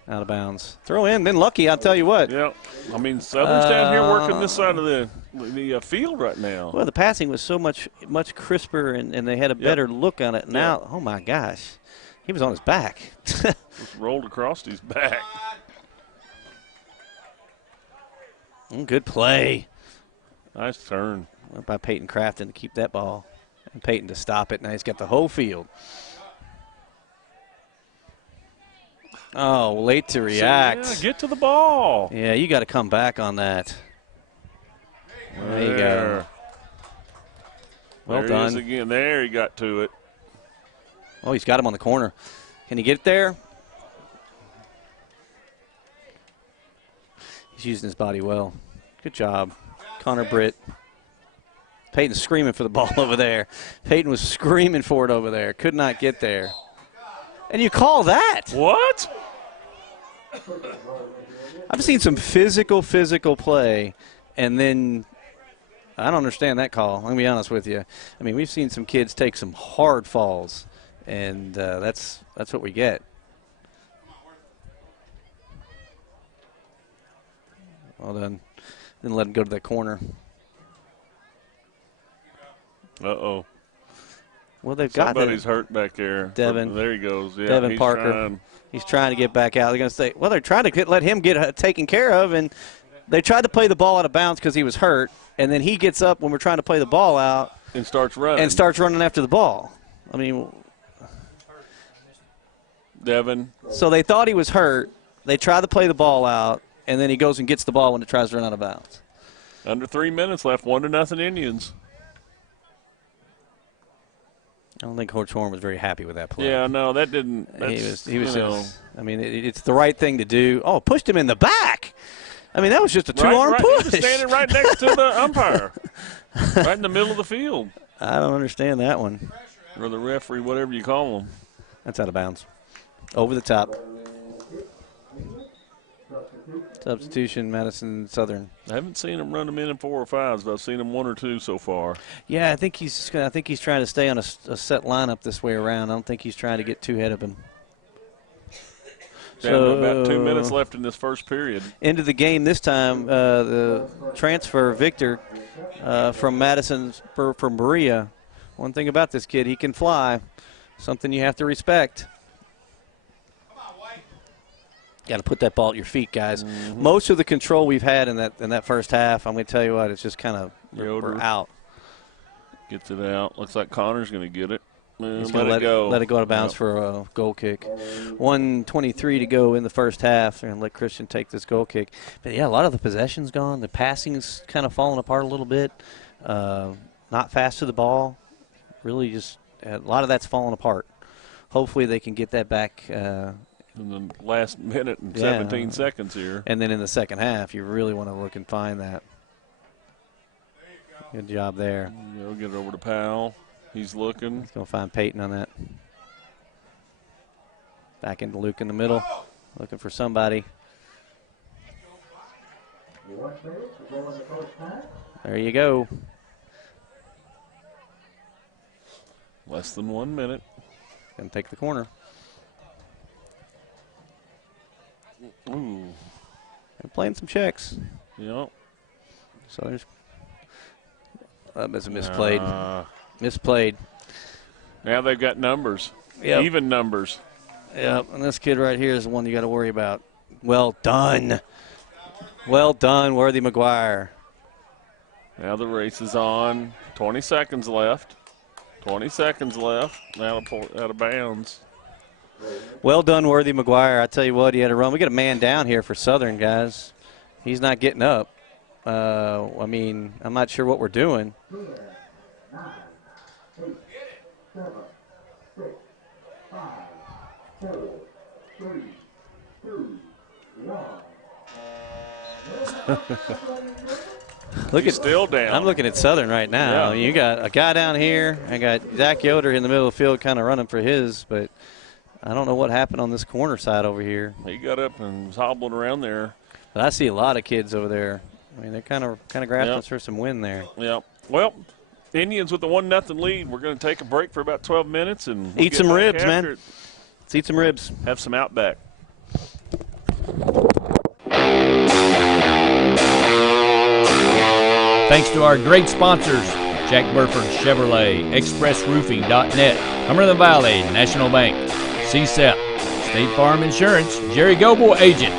out of bounds. Throw in, then Lucky, I'll tell you what. Yeah, I mean, Southern's down here working this side of the field right now. Well, the passing was so much crisper, and they had a better look on it. Now, oh, my gosh, he was on his back. Just rolled across his back. Good play. Nice turn. Went by Peyton Crafton to keep that ball, and Peyton to stop it. Now he's got the whole field. Oh, late to react. Yeah, get to the ball. Yeah, you got to come back on that. There you go. Well there done. He is again. There he got to it. Oh, he's got him on the corner. Can he get it there? He's using his body well. Good job, Connor Britt. Peyton's screaming for the ball over there. Peyton was screaming for it over there. Could not get there. And you call that? What? I've seen some physical play, and then I don't understand that call. I'm going to be honest with you. I mean, we've seen some kids take some hard falls, and that's what we get. Well done. Then let him go to that corner. Uh-oh. Well, they've got somebody's hurt back there. Devin. There he goes. Yeah, Devin Parker. He's trying to get back out. They're going to say, well, they're trying to let him get taken care of, and they tried to play the ball out of bounds because he was hurt, and then he gets up when we're trying to play the ball out. And starts running. After the ball. I mean, Devin. So they thought he was hurt. They tried to play the ball out, and then he goes and gets the ball when it tries to run out of bounds. Under 3 minutes left, 1-0 Indians. I don't think Coach Horn was very happy with that play. Yeah, no, that didn't. He was. I mean, it's the right thing to do. Oh, pushed him in the back. I mean, that was just a two-arm push. He was standing right next to the umpire, right in the middle of the field. I don't understand that one. Or the referee, whatever you call him. That's out of bounds. Over the top. Substitution, Madison Southern. I haven't seen him run them in 4 or 5s, but I've seen him 1 or 2 so far. Yeah, I think he's trying to stay on a set lineup this way around. I don't think he's trying to get too ahead of him. Down to about 2 minutes left in this first period. Into the game this time, the transfer Victor from Madison from Berea. One thing about this kid, he can fly. Something you have to respect. Got to put that ball at your feet, guys. Mm-hmm. Most of the control we've had in that first half, I'm going to tell you what, it's just kind of we're out. Gets it out. Looks like Connor's going to get it. He's going to let it go out of bounds for a goal kick. 1:23 to go in the first half. They're going to let Christian take this goal kick. But, yeah, a lot of the possession's gone. The passing's kind of fallen apart a little bit. Not fast to the ball. Really just a lot of that's fallen apart. Hopefully they can get that back in the last minute and 17 seconds here. And then in the second half, you really want to look and find that. Good job there. We'll get it over to Powell. He's looking. He's going to find Peyton on that. Back into Luke in the middle. Looking for somebody. There you go. Less than 1 minute. Going to take the corner. Ooh. They're playing some checks. Yep. So there's that's a misplayed. Misplayed. Now they've got numbers. Yep. Even numbers. Yep. And this kid right here is the one you got to worry about. Well done. Well done, Worthy McGuire. Now the race is on. 20 seconds left. 20 seconds left. Out of bounds. Well done, Worthy McGuire. I tell you what, he had a run. We got a man down here for Southern, guys. He's not getting up. I mean, I'm not sure what we're doing. 10, 9, 8, 7, 6, 5, 4, 3, 2, 1. He's still down. I'm looking at Southern right now. Yeah. You got a guy down here. I got Zach Yoder in the middle of the field kind of running for his, but I don't know what happened on this corner side over here. He got up and was hobbling around there. But I see a lot of kids over there. I mean, they're kind of grasping for some win there. Yeah. Well, Indians with the 1-0 lead. We're going to take a break for about 12 minutes and eat some ribs, man. Let's eat some ribs. Have some Outback. Thanks to our great sponsors, Jack Burford Chevrolet, ExpressRoofing.net, Cumberland Valley, National Bank, CSEP, State Farm Insurance, Jerry Goble Agent,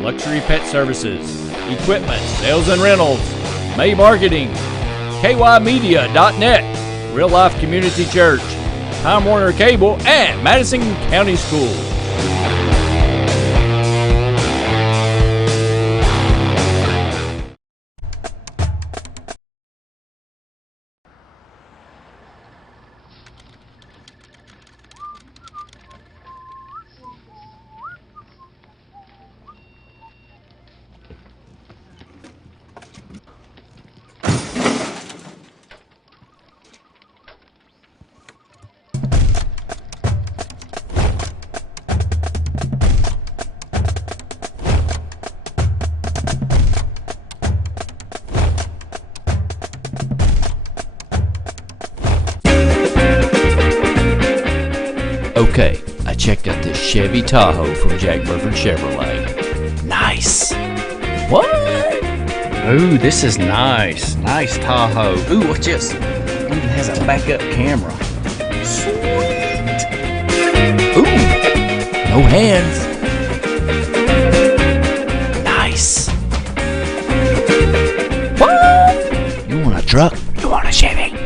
Luxury Pet Services, Equipment, Sales and Rentals, May Marketing, KYMedia.net, Real Life Community Church, Time Warner Cable, and Madison County Schools. Okay, I checked out this Chevy Tahoe from Jack Burford Chevrolet. Nice. What? Ooh, this is nice. Nice Tahoe. Ooh, watch this. It even has a backup camera. Sweet. Ooh, no hands. Nice. What? You want a truck? You want a Chevy?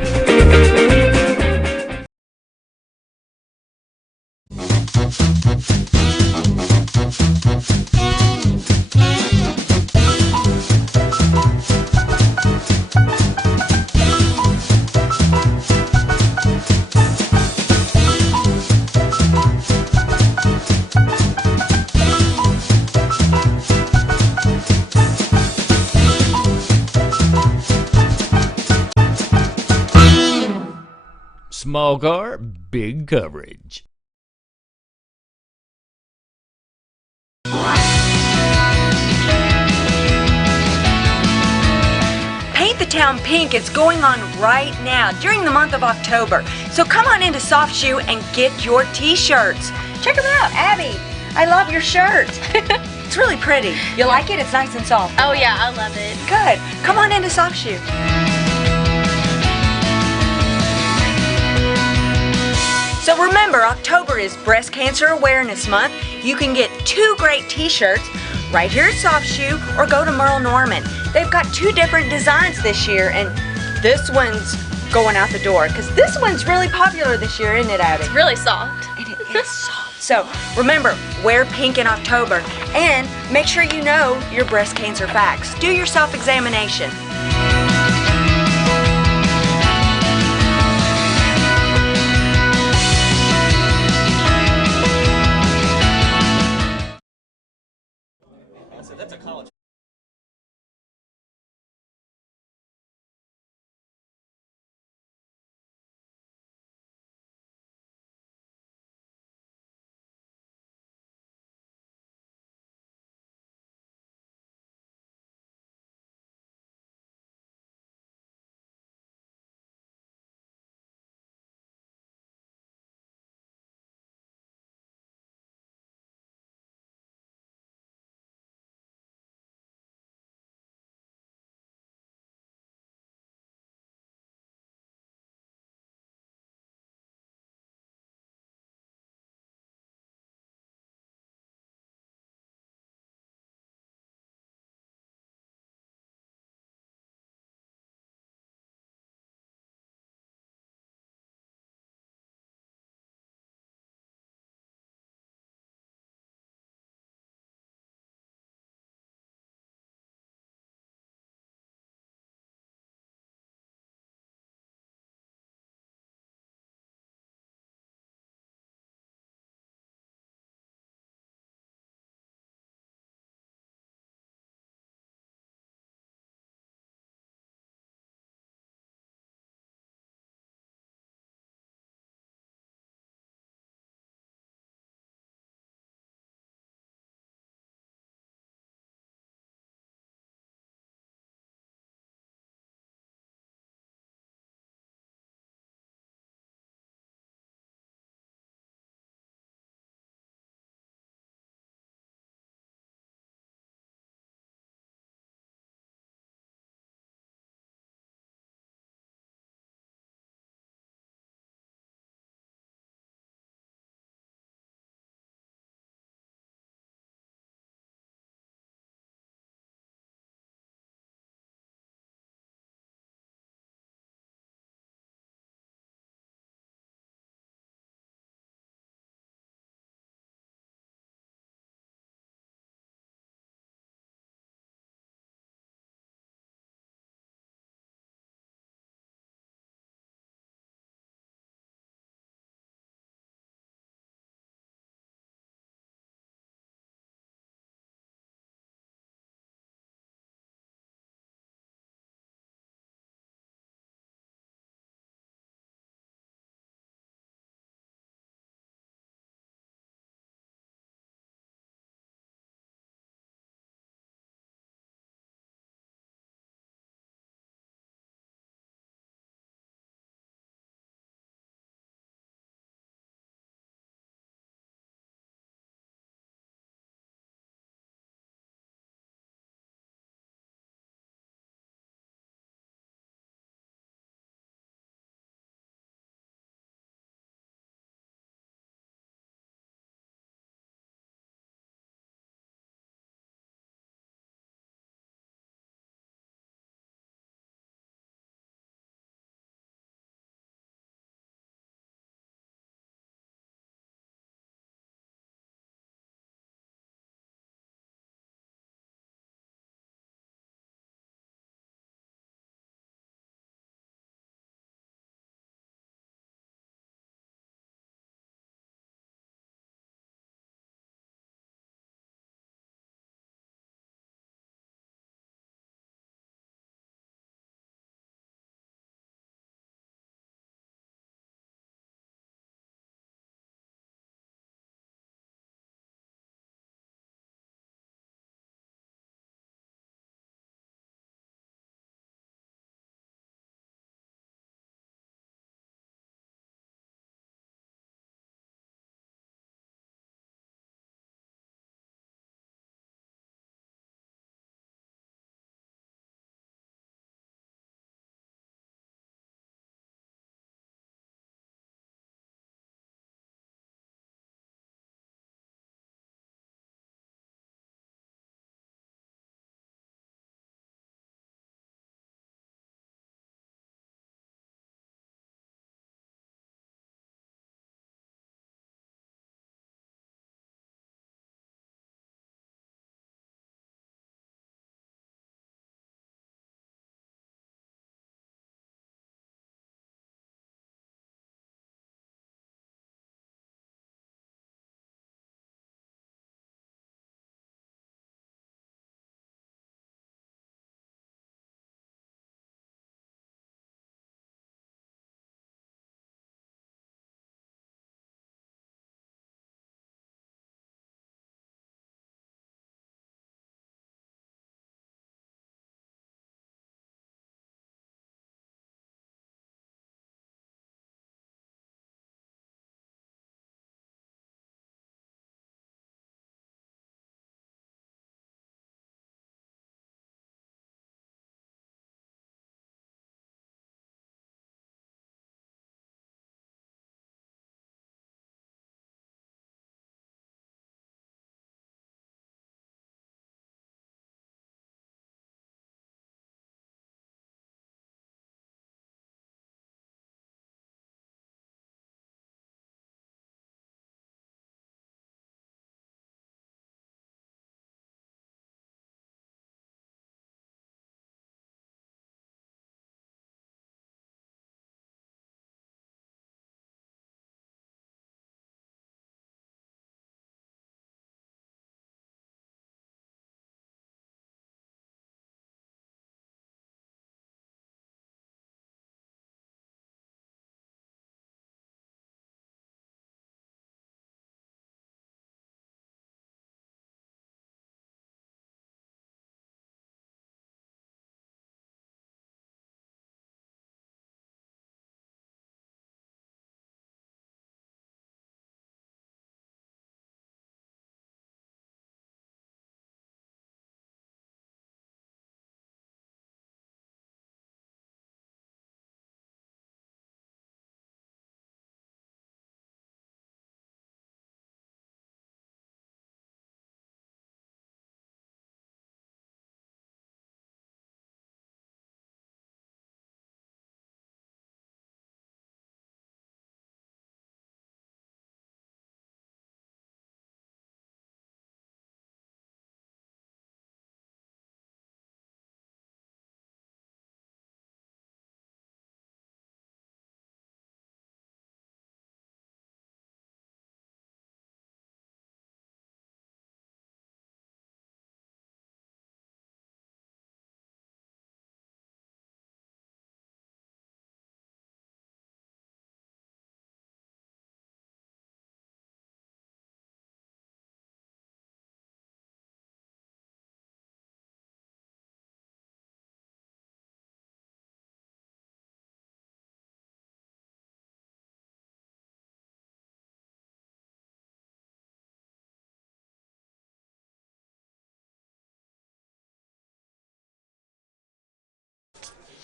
Small car, big coverage. Paint the Town Pink is going on right now during the month of October. So come on into Soft Shoe and get your t-shirts. Check them out, Abby. I love your shirt. It's really pretty. You like it? It's nice and soft. Oh yeah, I love it. Good. Come on into Soft Shoe. So remember, October is Breast Cancer Awareness Month. You can get 2 great t-shirts right here at Soft Shoe or go to Merle Norman. They've got 2 different designs this year, and this one's going out the door because this one's really popular this year, isn't it, Abby? It's really soft. And it is soft. So remember, wear pink in October and make sure you know your breast cancer facts. Do your self-examination.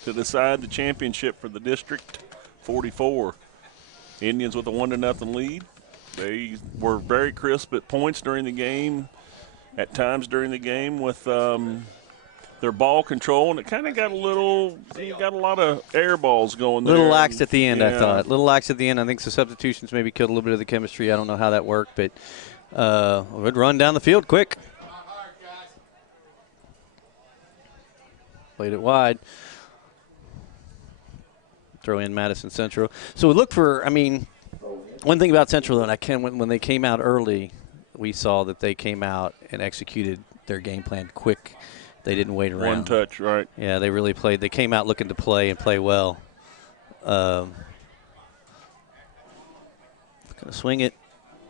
to decide the championship for the District 44. Indians with a 1-0 lead. They were very crisp at points during the game, at times during the game with their ball control, and it kind of got a lot of air balls going there. A little lax at the end, yeah. I thought. A little lax at the end. I think the substitutions maybe killed a little bit of the chemistry. I don't know how that worked, but would run down the field quick. Played it wide. Throw in Madison Central. So we look for, one thing about Central, and when they came out early, we saw that they came out and executed their game plan quick. They didn't wait around. One touch, right. Yeah, they really played. They came out looking to play and play well. Going to swing it.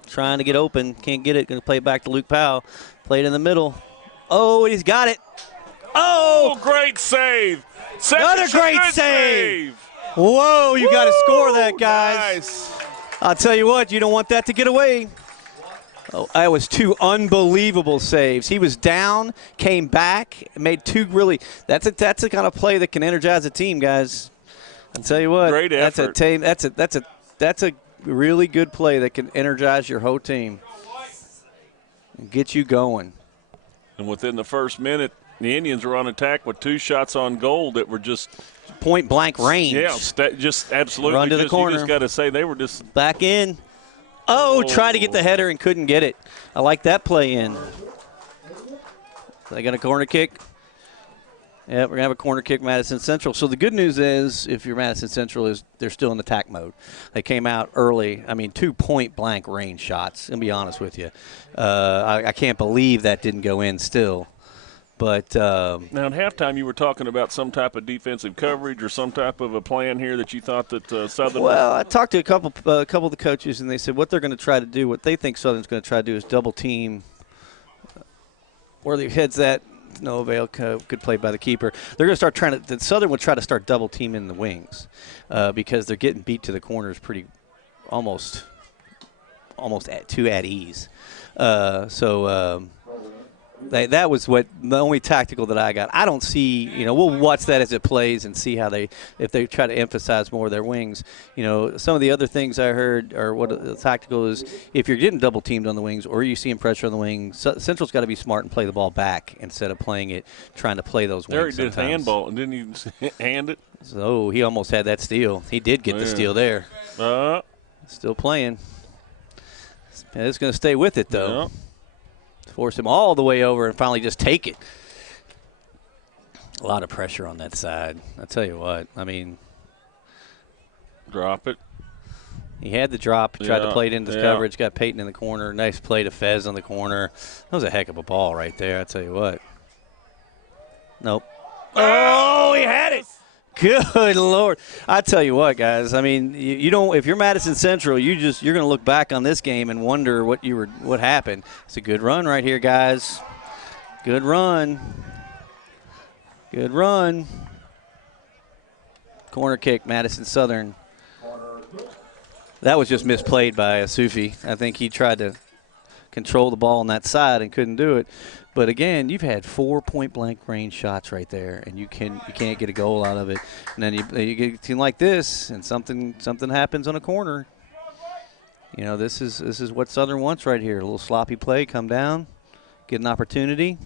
Trying to get open. Can't get it. Going to play it back to Luke Powell. Played in the middle. Oh, he's got it. Oh! Great save. Another great save. Whoa, you got to score that, guys. Nice. I'll tell you what, you don't want that to get away. Oh, that was two unbelievable saves. He was down, came back, made two really. That's the kind of play that can energize a team, guys. I'll tell you what. Great effort. That's a really good play that can energize your whole team and get you going. And within the first minute, the Indians were on attack with 2 shots on goal that were just point blank range. Yeah, just absolutely. Run to the corner. You just got to say they were just back in. Oh, tried to get the header and couldn't get it. I like that play in. They got a corner kick. Yeah, we're going to have a corner kick, Madison Central. So the good news is, if you're Madison Central, is they're still in attack mode. They came out early. 2 point-blank range shots, to be honest with you. I can't believe that didn't go in still. But now at halftime, you were talking about some type of defensive coverage or some type of a plan here that you thought that Southern. Well, I talked to a couple of the coaches, and they said what they're going to try to do, what they think Southern's going to try to do, is double team where their heads at. No avail. Good play by the keeper. They're going to start trying to. Southern would try to start double teaming the wings because they're getting beat to the corners pretty, almost at ease. That was what the only tactical that I got. I don't see, we'll watch that as it plays and see how if they try to emphasize more of their wings. Some of the other things I heard or what the tactical is, if you're getting double teamed on the wings or you're seeing pressure on the wings, Central's got to be smart and play the ball back instead of playing it, trying to play those wings. There he did handball and didn't even hand it. So he almost had that steal. He did get the steal there. Still playing. It's going to stay with it, though. Yeah. Force him all the way over and finally just take it. A lot of pressure on that side. I tell you what, drop it. He had the drop. He tried to play it into coverage. Got Peyton in the corner. Nice play to Fez on the corner. That was a heck of a ball right there. I tell you what. Nope. Oh, he had it. Good Lord. I tell you what, guys. You don't. If you're Madison Central, you're going to look back on this game and wonder what happened. It's a good run right here, guys. Good run. Good run. Corner kick, Madison Southern. That was just misplayed by Asufi. I think he tried to control the ball on that side and couldn't do it. But again, you've had 4 point-blank range shots right there, and you can't get a goal out of it. And then you get a team like this, and something happens on a corner. This is what Southern wants right here. A little sloppy play, come down, get an opportunity.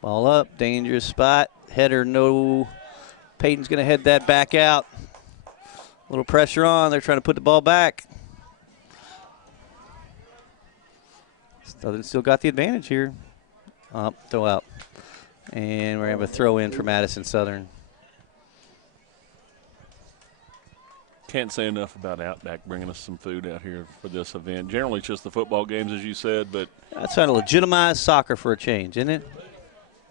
Ball up, dangerous spot, header, no. Peyton's going to head that back out. A little pressure on. They're trying to put the ball back. Southern still got the advantage here. Throw out. And we're going to have a throw in for Madison Southern. Can't say enough about Outback bringing us some food out here for this event. Generally, it's just the football games, as you said, but that's trying to legitimize soccer for a change, isn't it?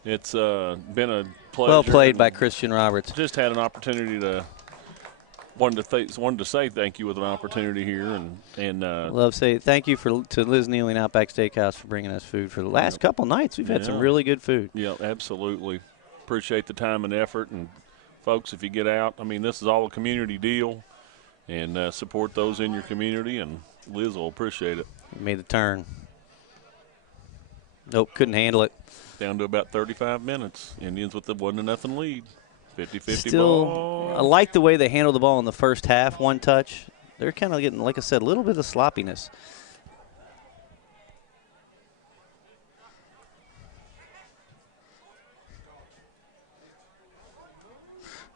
It's been a pleasure. Well played by Christian Roberts. Just had an opportunity to wanted to say thank you with an opportunity here, and love say thank you to Liz Neely and Outback Steakhouse for bringing us food for the last couple nights. We've had some really good food. Yeah, absolutely. Appreciate the time and effort, and folks, if you get out, this is all a community deal, and support those in your community, and Liz will appreciate it. He made the turn. Nope, couldn't handle it. Down to about 35 minutes. Indians with the 1-0 lead. 50-50 Still, ball. I like the way they handled the ball in the first half, one touch. They're kind of getting, like I said, a little bit of sloppiness.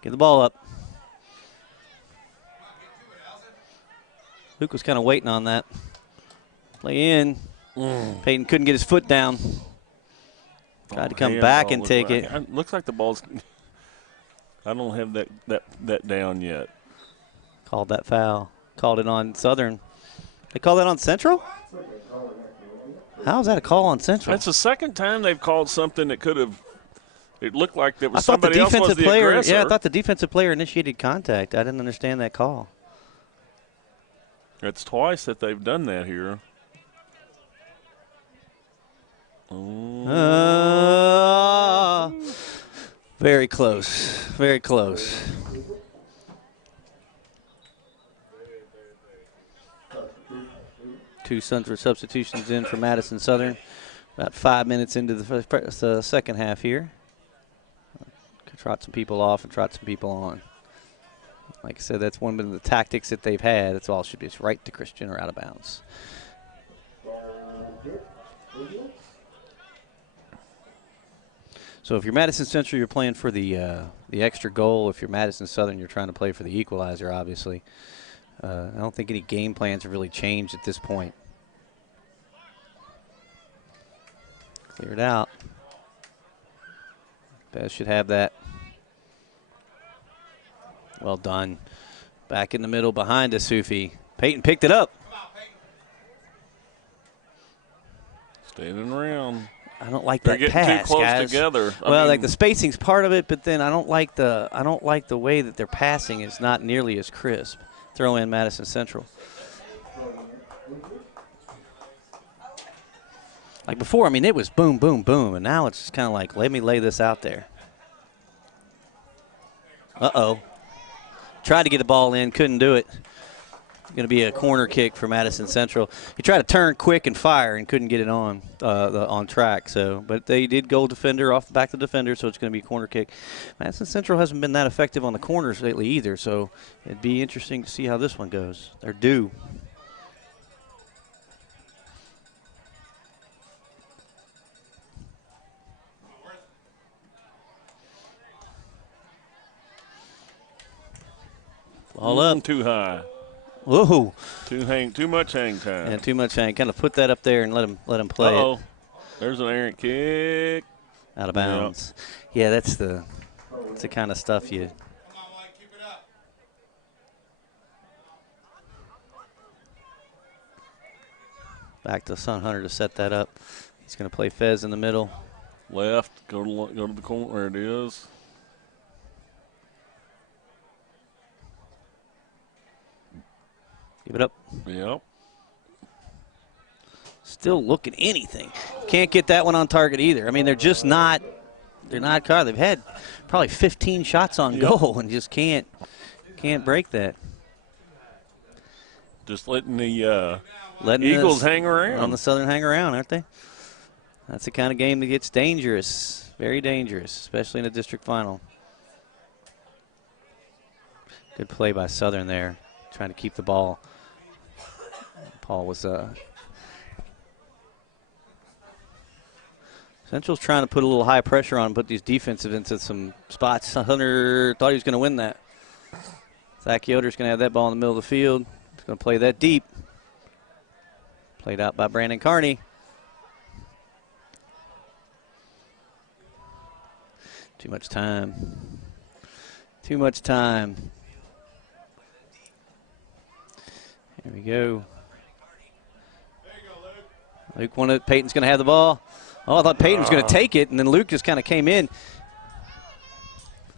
Get the ball up. Luke was kind of waiting on that. Play in. Peyton couldn't get his foot down. Tried to come back and take it. Looks like the ball's. I don't have that down yet. Called that foul. Called it on Southern. They called that on Central? How is that a call on Central? That's the second time they've called something that could have. It looked like there was I thought the somebody else was defensive the player. aggressor. Yeah, I thought the defensive player initiated contact. I didn't understand that call. It's twice that they've done that here. Very close. Very close. Two Central substitutions in for Madison Southern. About 5 minutes into the second half here. Trot some people off and trot some people on. Like I said, that's one of the tactics that they've had. That's all it should be. It's right to Christian or out of bounds. So if you're Madison Central, you're playing for the extra goal. If you're Madison Southern, you're trying to play for the equalizer, obviously. I don't think any game plans have really changed at this point. Clear it out. Bez should have that. Well done. Back in the middle behind us, Sufi. Peyton picked it up. Standing around. I don't like They're that getting pass, too close guys. together. Well, like the spacing's part of it, but then I don't like the way that they're passing is not nearly as crisp. Throw in Madison Central. Like before, I mean, it was boom, boom, boom, and now it's just kind of like, let me lay this out there. Uh-oh. Tried to get the ball in, couldn't do it. Going to be a corner kick for Madison Central. He tried to turn quick and fire and couldn't get it on track. So, but they did goal defender off the back of the defender, so it's going to be a corner kick. Madison Central hasn't been that effective on the corners lately either, so it'd be interesting to see how this one goes. They're due. Ball up. Too high. Whoa. Too much hang time. And too much hang. Kind of put that up there and let him play it. There's an errant kick. Out of bounds. Yeah, that's the kind of stuff you. Back to Sun Hunter to set that up. He's going to play Fez in the middle. Left, go to the corner. There it is. Give it up. Yep. Still looking anything. Can't get that one on target either. I mean, they're just not. They're not caught. They've had probably 15 shots on goal and just can't break that. Just letting the Eagles hang around. On the Southern hang around, aren't they? That's the kind of game that gets dangerous. Very dangerous, especially in a district final. Good play by Southern there, trying to keep the ball. Paul was Central's trying to put a little high pressure on, put these defensive into some spots. Hunter thought he was going to win that. Zach Yoder's going to have that ball in the middle of the field. He's going to play that deep. Played out by Brandon Carney. Too much time. Too much time. Here we go. Luke wanted. Peyton's going to have the ball. Oh, I thought Peyton was going to take it, and then Luke just kind of came in.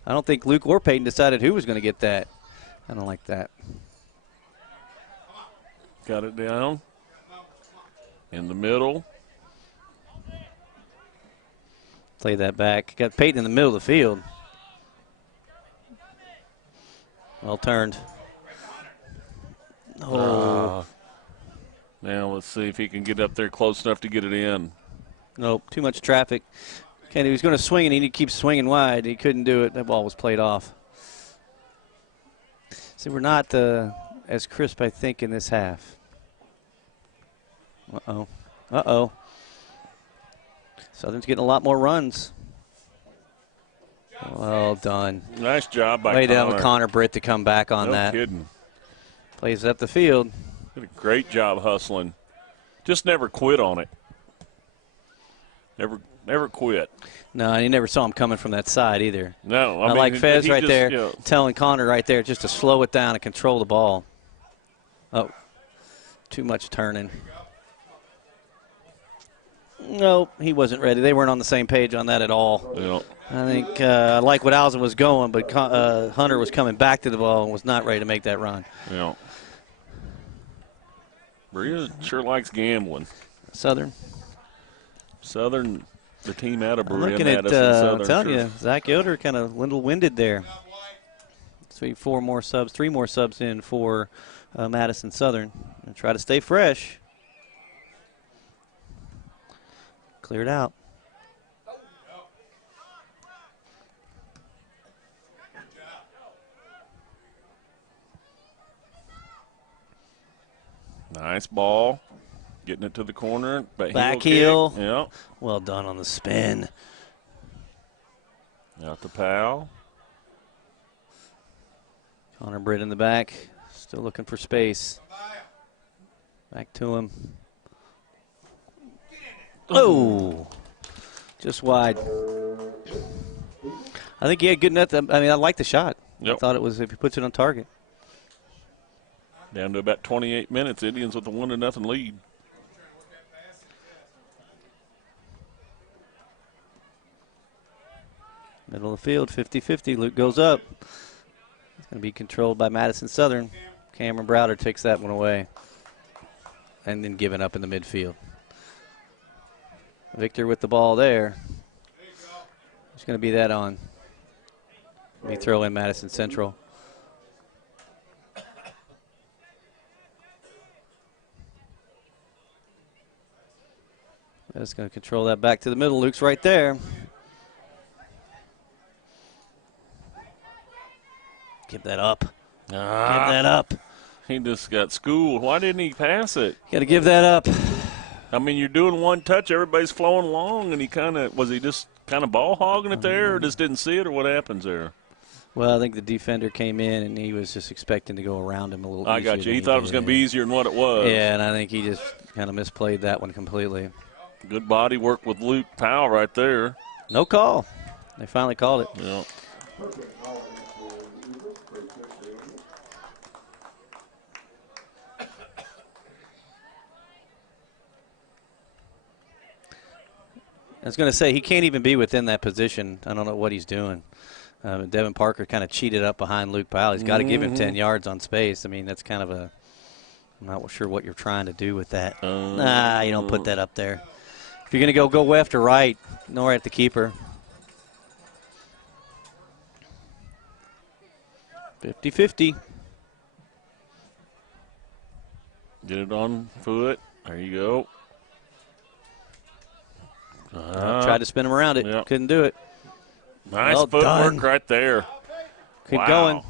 I don't think Luke or Peyton decided who was going to get that. I don't like that. Got it down. In the middle. Play that back. Got Peyton in the middle of the field. Well turned. Now let's see if he can get up there close enough to get it in. Nope, too much traffic. He was going to swing, and he keeps swinging wide. He couldn't do it. That ball was played off. See, we're not as crisp, I think, in this half. Uh-oh. Uh-oh. Southern's getting a lot more runs. Well done. Nice job by Way Connor. down with Connor Britt to come back on that. No kidding. Plays it up the field. Did a great job hustling. Just never quit on it. Never quit. No, and you never saw him coming from that side either. No, I mean, like Fez he right just, there, you know, telling Connor right there just to slow it down and control the ball. Oh, too much turning. Nope, he wasn't ready. They weren't on the same page on that at all. you know, I think I like what Alzen was going, but Hunter was coming back to the ball and was not ready to make that run. you know. Berea sure likes gambling. Southern. Southern, the team out of I'm Berea, looking at, Madison I'm Southern. telling sure. you, Zach Yoder kind of winded there. So 3 more subs in for Madison Southern. And try to stay fresh. Cleared out. Nice ball. Getting it to the corner. Back heel. Yeah. Well done on the spin. Out to Powell. Connor Britt in the back. Still looking for space. Back to him. Oh, just wide. I think he had good enough. I mean, I like the shot. Yep. I thought it was if he puts it on target. Down to about 28 minutes. Indians with a 1-0 lead. Middle of the field, 50-50. Luke goes up. It's going to be controlled by Madison Southern. Cameron Browder takes that one away. And then given up in the midfield. Victor with the ball there. Who's going to be that on? We throw in Madison Central. That's going to control that back to the middle. Luke's right there. Give that up. Give that up. He just got schooled. Why didn't he pass it? Got to give that up. I mean, you're doing one touch, everybody's flowing along, and was he just kind of ball hogging it there, or just didn't see it, or what happens there? Well, I think the defender came in, and he was just expecting to go around him a little I easier got you. than He thought it was going to be easier than what it was. Yeah, and I think he just kind of misplayed that one completely. Good body work with Luke Powell right there. No call. They finally called it. Yeah. I was going to say, he can't even be within that position. I don't know what he's doing. Devin Parker kind of cheated up behind Luke Powell. He's got to give him 10 yards on space. I mean, that's kind of I'm not sure what you're trying to do with that. Nah, you don't put that up there. If you're going to go left or right, no right at the keeper. 50-50. Get it on foot. There you go. Tried to spin him around it. Yep. Couldn't do it. Nice Well footwork done. right there. Keep Wow. going.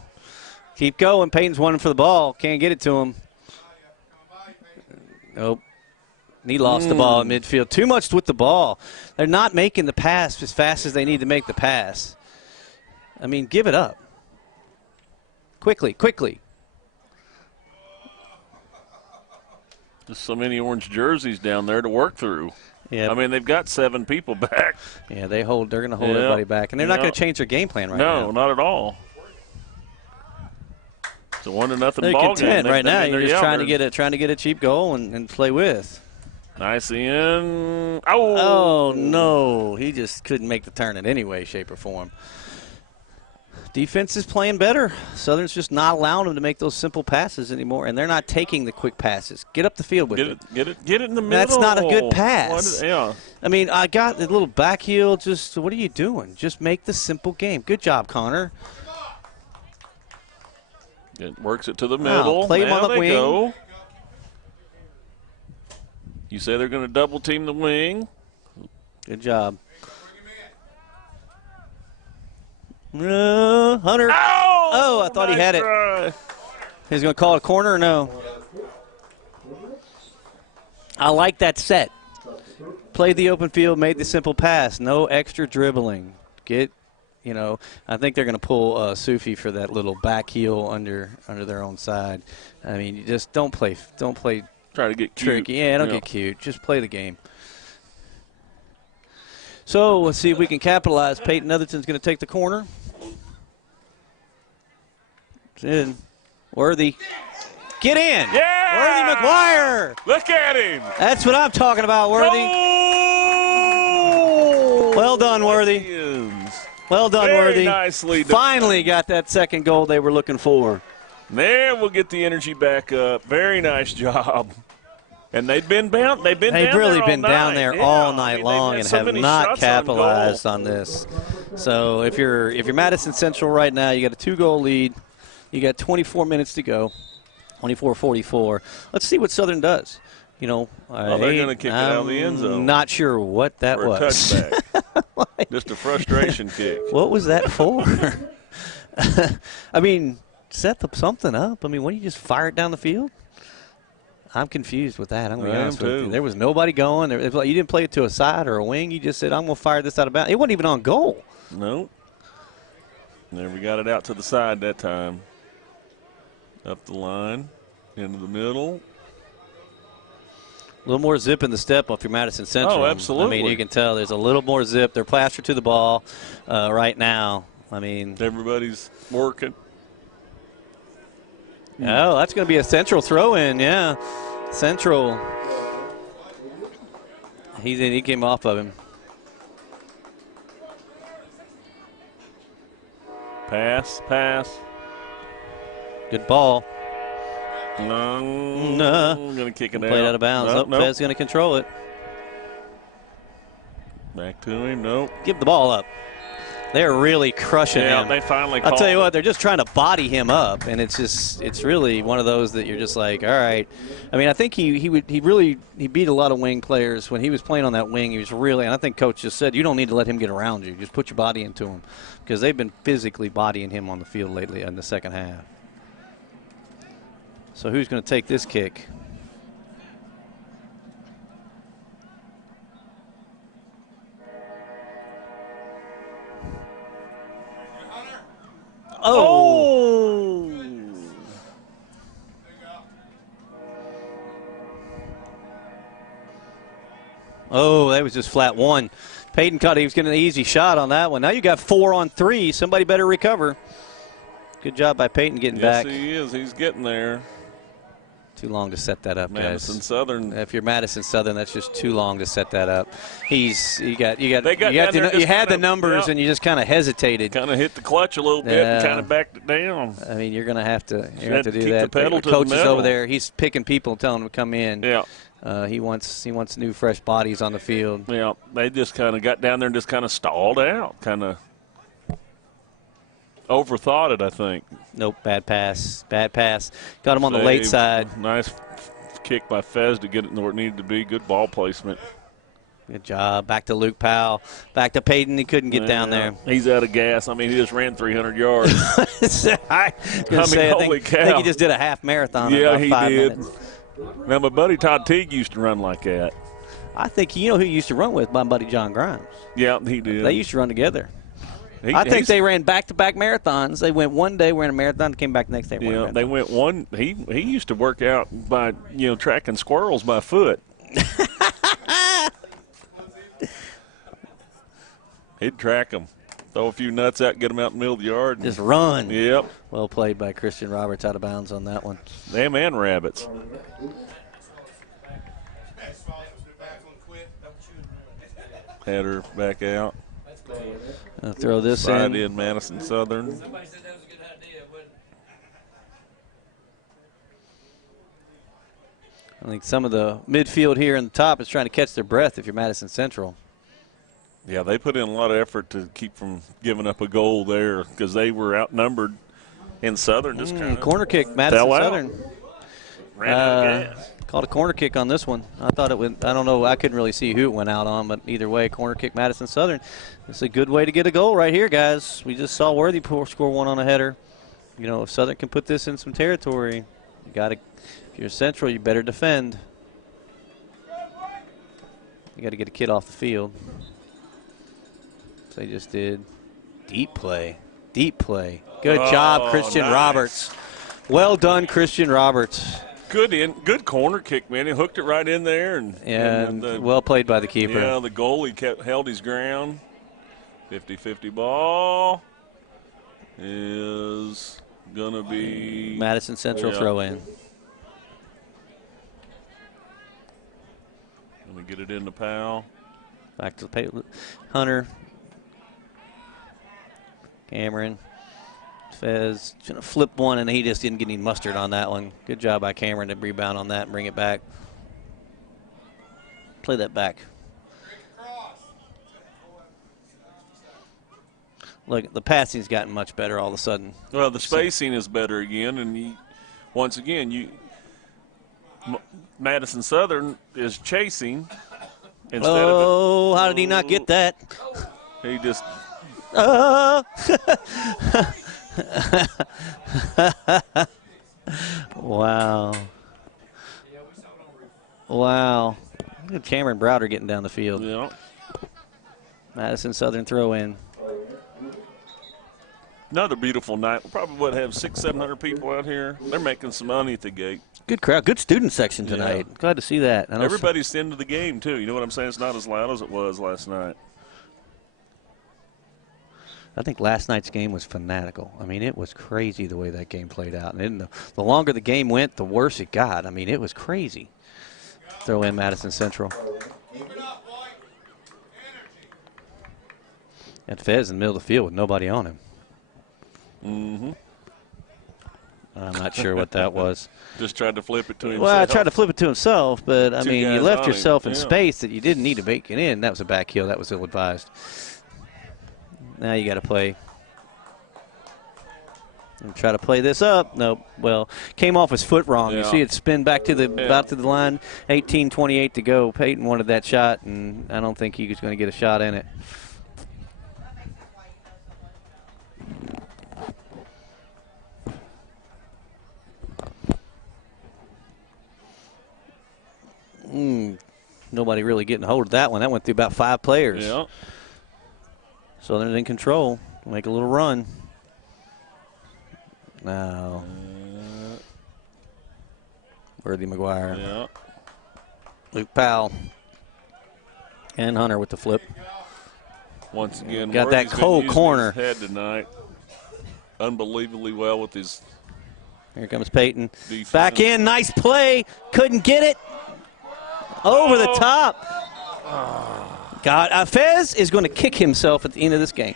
Keep going. Peyton's running for the ball. Can't get it to him. Nope. He lost the ball in midfield. Too much with the ball. They're not making the pass as fast as they need to make the pass. I mean, give it up. Quickly, quickly. Just so many orange jerseys down there to work through. Yeah. I mean, they've got 7 people back. Yeah, they're going to hold Yeah. everybody back. And they're not Yeah. going to change their game plan right now. No, not at all. It's a 1-0 They're ball content game. right now. You're just trying they're to get a cheap goal and play with. nice in. Oh, no. He just couldn't make the turn in any way, shape, or form. Defense is playing better. Southern's just not allowing them to make those simple passes anymore, and they're not taking the quick passes. Get up the field with it. Get it in the middle. That's not a good pass. Yeah. I mean, I got the little back heel. Just what are you doing? Just make the simple game. Good job, Connor. It works it to the middle. Play him Now on the they wing. Go. You say they're going to double team the wing. Good job. Hunter. Oh, I thought he had it. Try. He's going to call it a corner or no? I like that set. Played the open field, made the simple pass. No extra dribbling. I think they're going to pull Sufi for that little back heel under their own side. I mean, you just don't play Try to get cute. tricky. Yeah, don't get cute. Just play the game. So let's see if we can capitalize. Peyton Netherton's going to take the corner. It's in. Worthy. Get in. Yeah! Worthy McGuire. Look at him. That's what I'm talking about, Worthy. Goal! Well done, Worthy. Indians. Well done, Very Worthy. nicely done. Finally got that second goal they were looking for. There, we'll get the energy back up. Very nice job. And they've really been down there all night long and have not capitalized on on this. So if you're Madison Central right now, you got a 2-goal lead. You got 24 minutes to go. 24-44. Let's see what Southern does. they're going to kick it out of the end zone. Not sure what that for was. A touchback. Just a frustration kick. What was that for? I mean, set something up. I mean, why don't you just fire it down the field? I'm confused with that. I'm going to be honest with you. There was nobody going. You didn't play it to a side or a wing. You just said, I'm going to fire this out of bounds. It wasn't even on goal. Nope. There, we got it out to the side that time. Up the line, into the middle. A little more zip in the step off your Madison Central. Oh, absolutely. I mean, you can tell there's a little more zip. They're plastered to the ball right now. I mean, everybody's working. Oh, that's going to be a Central throw-in, yeah. Central. He came off of him. Pass. Good ball. No. No. Going to kick it out. Played out of bounds. Nope. Fed's going to control it. Back to him. Nope. Give the ball up. They're really crushing him. Yeah, they finally called. I'll tell you what, they're just trying to body him up, and it's really one of those that you're just like, all right. I mean, I think he beat a lot of wing players when he was playing on that wing. He was really, and I think coach just said, you don't need to let him get around you. Just put your body into him, because they've been physically bodying him on the field lately in the second half. So who's going to take this kick? Oh! Oh, that was just flat one. Peyton thought he was getting an easy shot on that one. Now you got 4 on 3. Somebody better recover. Good job by Peyton getting back. Yes, he is. He's getting there. Too long to set that up, Madison guys. Southern. If you're Madison Southern, that's just too long to set that up. You had the numbers, and you just kind of hesitated. Kind of hit the clutch a little bit and kind of backed it down. I mean, you're going to have to do keep that. The pedal to coach the is metal. over there. He's picking people and telling them to come in. Yeah. He wants new, fresh bodies on the field. Yeah. They just kind of got down there and just kind of stalled out. Kind of overthought it, I think. Nope, bad pass. Got him on the late side. Nice kick by Fez to get it where it needed to be. Good ball placement. Good job. Back to Luke Powell. Back to Peyton. He couldn't get down there. He's out of gas. I mean, he just ran 300 yards. I think he just did a half marathon. Yeah, in about 5 minutes. Now, my buddy Todd Teague used to run like that. I think you know who he used to run with? My buddy John Grimes. Yeah, he did. They used to run together. I think they ran back-to-back marathons. They went one day, ran a marathon, came back the next day. Yeah, they went one. He used to work out by tracking squirrels by foot. He'd track them, throw a few nuts out, get them out in the middle of the yard. Just run. Yep. Well played by Christian Roberts, out of bounds on that one. Them and rabbits. Header back out. Throw this Side in. Madison Southern. I think some of the midfield here in the top is trying to catch their breath if you're Madison Central. Yeah, they put in a lot of effort to keep from giving up a goal there because they were outnumbered. In Southern just kind of corner kick, Madison Southern. Ran out of gas. Called a corner kick on this one. I thought it went, I don't know, I couldn't really see who it went out on, but either way, corner kick Madison Southern. It's a good way to get a goal right here, guys. We just saw Worthy score one on a header. You know, if Southern can put this in some territory, you got to, if you're Central, you better defend. You got to get a kid off the field. So they just did. Deep play. Deep play. Good job, Christian nice. Roberts. Well done, Christian Roberts. Good corner kick, man. He hooked it right in there. And well played by the keeper. Yeah, the goalie held his ground. 50-50 ball is going to be Madison Central throw in. Going to get it into Powell. Back to the Hunter. Cameron. Fez trying to flip one, and he just didn't get any mustard on that one. Good job by Cameron to rebound on that and bring it back. Play that back. Look, the passing's gotten much better all of a sudden. Well, the spacing is better again, and once again, Madison Southern is chasing instead of how did he not get that? He just. Wow. Wow. Look at Cameron Browder getting down the field. Yeah. Madison Southern throw in. Another beautiful night. We'll probably have 600-700 people out here. They're making some money at the gate. Good crowd. Good student section tonight. Yeah. Glad to see that. Everybody's into the game, too. You know what I'm saying? It's not as loud as it was last night. I think last night's game was fanatical. I mean, it was crazy the way that game played out. And the longer the game went, the worse it got. I mean, it was crazy. Throw in Madison Central. And Fez in the middle of the field with nobody on him. Mm-hmm. I'm not sure what that was. Just tried to flip it to himself. Well, I tried to flip it to himself, but, I mean, you left yourself in yeah. space that you didn't need to make it in. That was a back heel. That was ill-advised. Now you got to play. And try to play this up. Nope. Well, came off his foot wrong. Yeah. You see it spin back to the about to the line. 18:28 to go. Peyton wanted that shot, and I don't think he was going to get a shot in it. Nobody really getting a hold of that one. That went through about 5 players. Yeah. Southern's in control. Make a little run. Now, Worthy McGuire. Yeah. Luke Powell. And Hunter with the flip. Once again, got that Worthy's been cold using corner. his head tonight. Unbelievably well with his. Here comes Peyton. Defense. Back in. Nice play. Couldn't get it. Over the top. God, Fez is going to kick himself at the end of this game.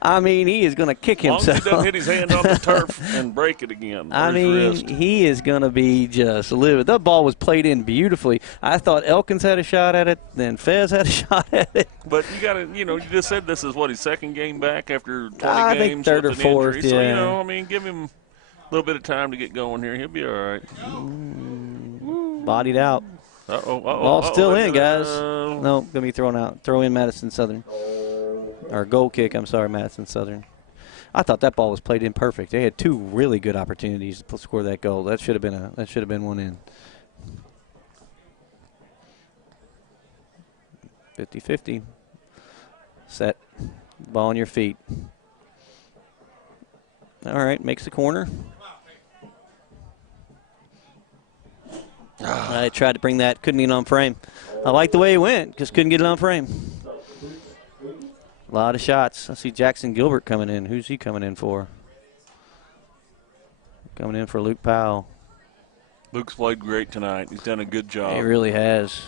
I mean, he is going to kick himself. As long as he doesn't hit his hand on the turf and break it again. I mean, he is going to be just livid. That ball was played in beautifully. I thought Elkins had a shot at it, then Fez had a shot at it. But you got to, you just said this is what, his second game back after 20 I games think third with or an fourth, injury. yeah. So, I mean, give him a little bit of time to get going here. He'll be all right. Bodied out. Ball still in, guys. No, going to be thrown out. Throw in Madison Southern. Or goal kick, I'm sorry, Madison Southern. I thought that ball was played in perfect. They had 2 really good opportunities to score that goal. That should have been one in. 50-50. Set. Ball on your feet. All right, makes the corner. I tried to bring that, couldn't get it on frame. I like the way he went, just couldn't get it on frame. A lot of shots. I see Jackson Gilbert coming in. Who's he coming in for? Coming in for Luke Powell. Luke's played great tonight. He's done a good job. He really has.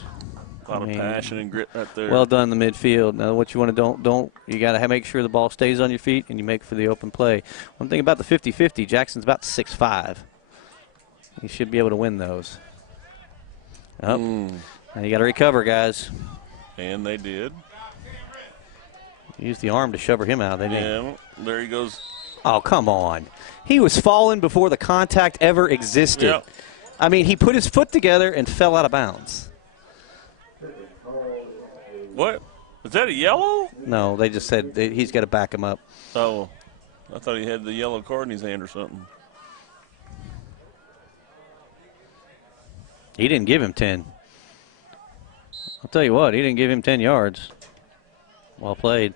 A lot of passion and grit right there. Well done in the midfield. Now what you want to don't you got to make sure the ball stays on your feet and you make for the open play. One thing about the 50-50, Jackson's about 6'5". He should be able to win those. Oh, now you got to recover, guys. And they did. Use the arm to shove him out. They didn't. Yeah, there he goes. Oh, come on. He was falling before the contact ever existed. Yep. I mean, he put his foot together and fell out of bounds. What? Is that a yellow? No, they just said he's got to back him up. Oh, I thought he had the yellow card in his hand or something. He didn't give him 10. I'll tell you what, he didn't give him 10 yards. Well played.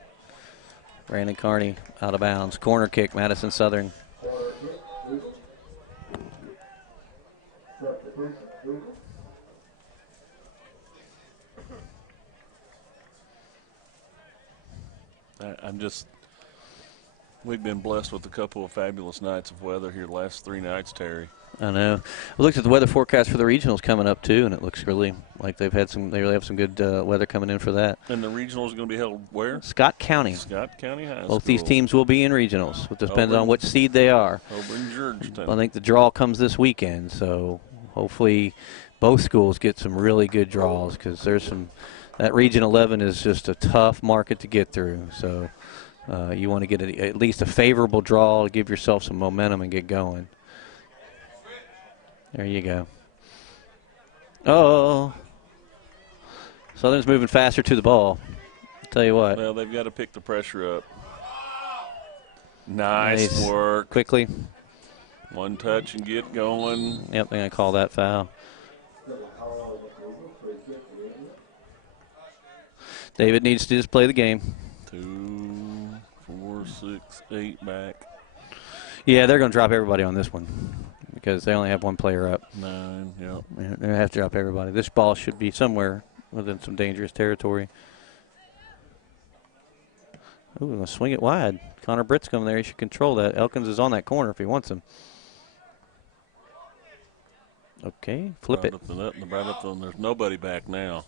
Brandon Carney out of bounds. Corner kick, Madison Southern. We've been blessed with a couple of fabulous nights of weather here the last 3 nights, Terry. I know. I looked at the weather forecast for the regionals coming up too, and it looks really like they really have some good weather coming in for that. And the regionals are going to be held where? Scott County. Scott County High School. Both these teams will be in regionals. It depends on which seed they are. Over in Georgetown. I think the draw comes this weekend, so hopefully both schools get some really good draws because that Region 11 is just a tough market to get through. So you want to get at least a favorable draw to give yourself some momentum and get going. There you go. Oh, Southern's moving faster to the ball. I'll tell you what. Well, they've got to pick the pressure up. Nice work. Quickly. One touch and get going. Yep, they're going to call that foul. David needs to just play the game. 2, 4, 6, 8 back. Yeah, they're going to drop everybody on this one because they only have one player up. 9, yep. They're going to have to drop everybody. This ball should be somewhere within some dangerous territory. Ooh, going to swing it wide. Connor Britt's coming there. He should control that. Elkins is on that corner if he wants him. Okay, flip it. Right up the, there's nobody back now.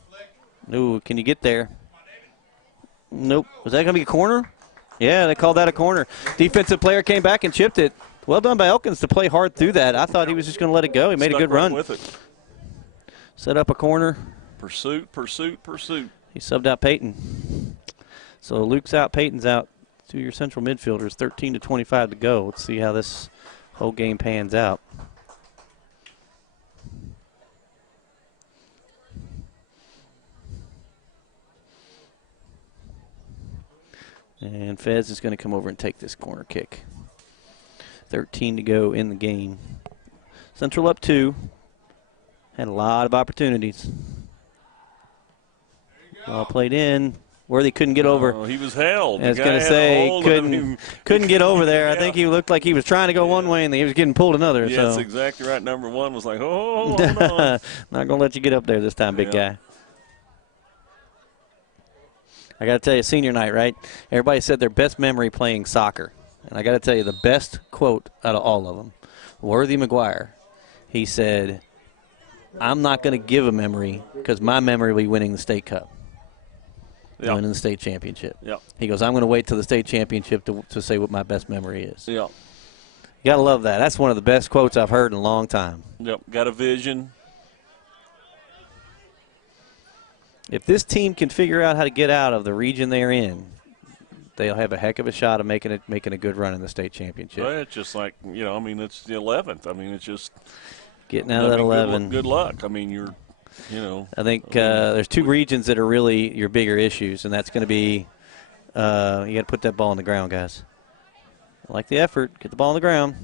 Ooh, can you get there? Nope. Was that going to be a corner? Yeah, they called that a corner. Defensive player came back and chipped it. Well done by Elkins to play hard through that. I thought he was just going to let it go. He made a good run. With it. Set up a corner. Pursuit. He subbed out Peyton. So Luke's out, Peyton's out. 2 your central midfielders, 13-25 to go. Let's see how this whole game pans out. And Fez is going to come over and take this corner kick. 13 to go in the game. Central up 2. Had a lot of opportunities. Well played in. Worthy couldn't get over. Oh, he was held. I was going to say, couldn't get over there. Yeah. I think he looked like he was trying to go one way and he was getting pulled another. Yeah, so. That's exactly right. Number 1 was like, hold on. Not going to let you get up there this time, big guy. I got to tell you, senior night, right? Everybody said their best memory playing soccer. And I got to tell you, the best quote out of all of them, Worthy McGuire. He said, I'm not going to give a memory because my memory will be winning the state cup. Yep. Winning the state championship. Yep. He goes, I'm going to wait till the state championship to say what my best memory is. Yep. You got to love that. That's one of the best quotes I've heard in a long time. Yep. Got a vision. If this team can figure out how to get out of the region they're in, they'll have a heck of a shot of making a good run in the state championship. Well, it's just like, it's the 11th. I mean, it's just getting out of that 11. Good luck. I mean, I think there's 2 regions that are really your bigger issues, and that's going to be you got to put that ball on the ground, guys. I like the effort. Get the ball on the ground.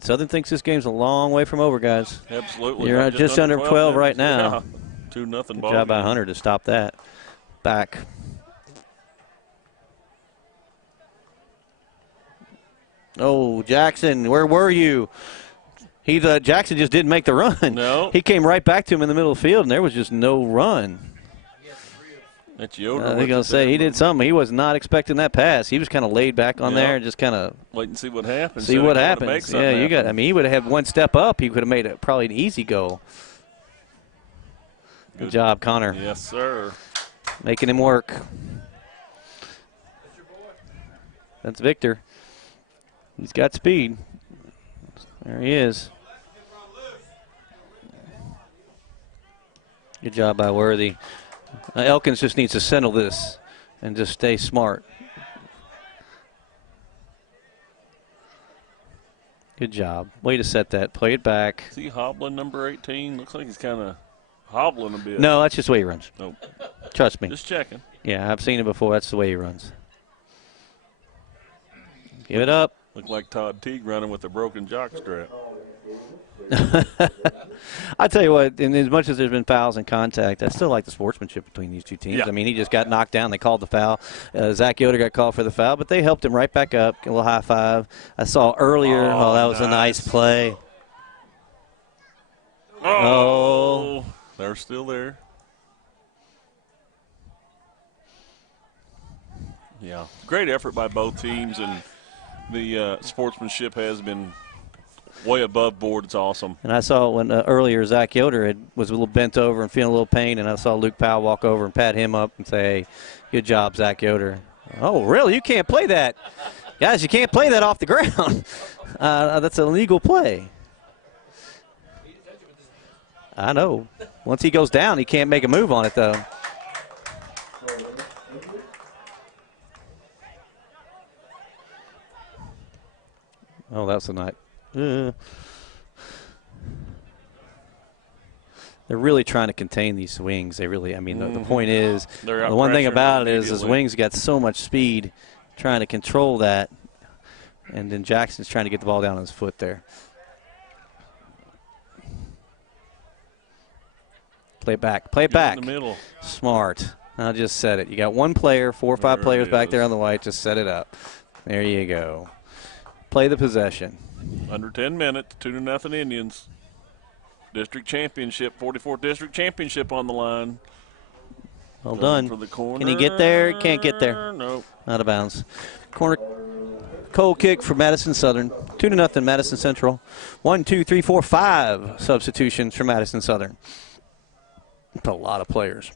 Southern thinks this game's a long way from over, guys. Absolutely. You're just under 12 right now. Yeah. 2-0 Good ball job by game. Hunter to stop that. Back. Oh, Jackson, where were you? Jackson just didn't make the run. No. He came right back to him in the middle of the field, and there was just no run. That's Yoder. I was going to say, he did something. He was not expecting that pass. He was kind of laid back on there and just kind of wait and see what happens. See what happens. Yeah, he would have had one step up. He could have made it probably an easy goal. Good job, Connor. Yes, sir. Making him work. That's Victor. He's got speed. There he is. Good job by Worthy. Elkins just needs to settle this and just stay smart. Good job. Way to set that. Play it back. Is he hobbling, number 18? Looks like he's kind of hobbling a bit. No, that's just the way he runs. Nope. Trust me. Just checking. Yeah, I've seen it before. That's the way he runs. Give it up. Look like Todd Teague running with a broken jock strap. I tell you what, and as much as there's been fouls and contact, I still like the sportsmanship between these two teams. Yeah. I mean, he just got knocked down. They called the foul. Zach Yoder got called for the foul, but they helped him right back up. A little high five. I saw earlier, that was a nice play. Oh, they're still there. Yeah, great effort by both teams, and the sportsmanship has been way above board. It's awesome. And I saw when earlier Zach Yoder was a little bent over and feeling a little pain, and I saw Luke Powell walk over and pat him up and say, hey, good job, Zach Yoder. Oh, really? You can't play that. Guys, you can't play that off the ground. That's an illegal play. I know. Once he goes down, he can't make a move on it, though. Oh, that's a night. They're really trying to contain these swings. They really, I mean, the point is, the one thing about it is Wings got so much speed trying to control that, and then Jackson's trying to get the ball down on his foot there. Play it back. Play it back. In the middle. Smart. I just said it. You got one player, 4 or 5 players back there on the white. Just set it up. There you go. Play the possession. Under 10 minutes, 2-0 Indians. District championship, 44th district championship on the line. Well done. For the corner. Can he get there? Can't get there. Nope. Out of bounds. Corner cold kick for Madison Southern. 2-0 Madison Central. 1, 2, 3, 4, 5 substitutions for Madison Southern. That's a lot of players.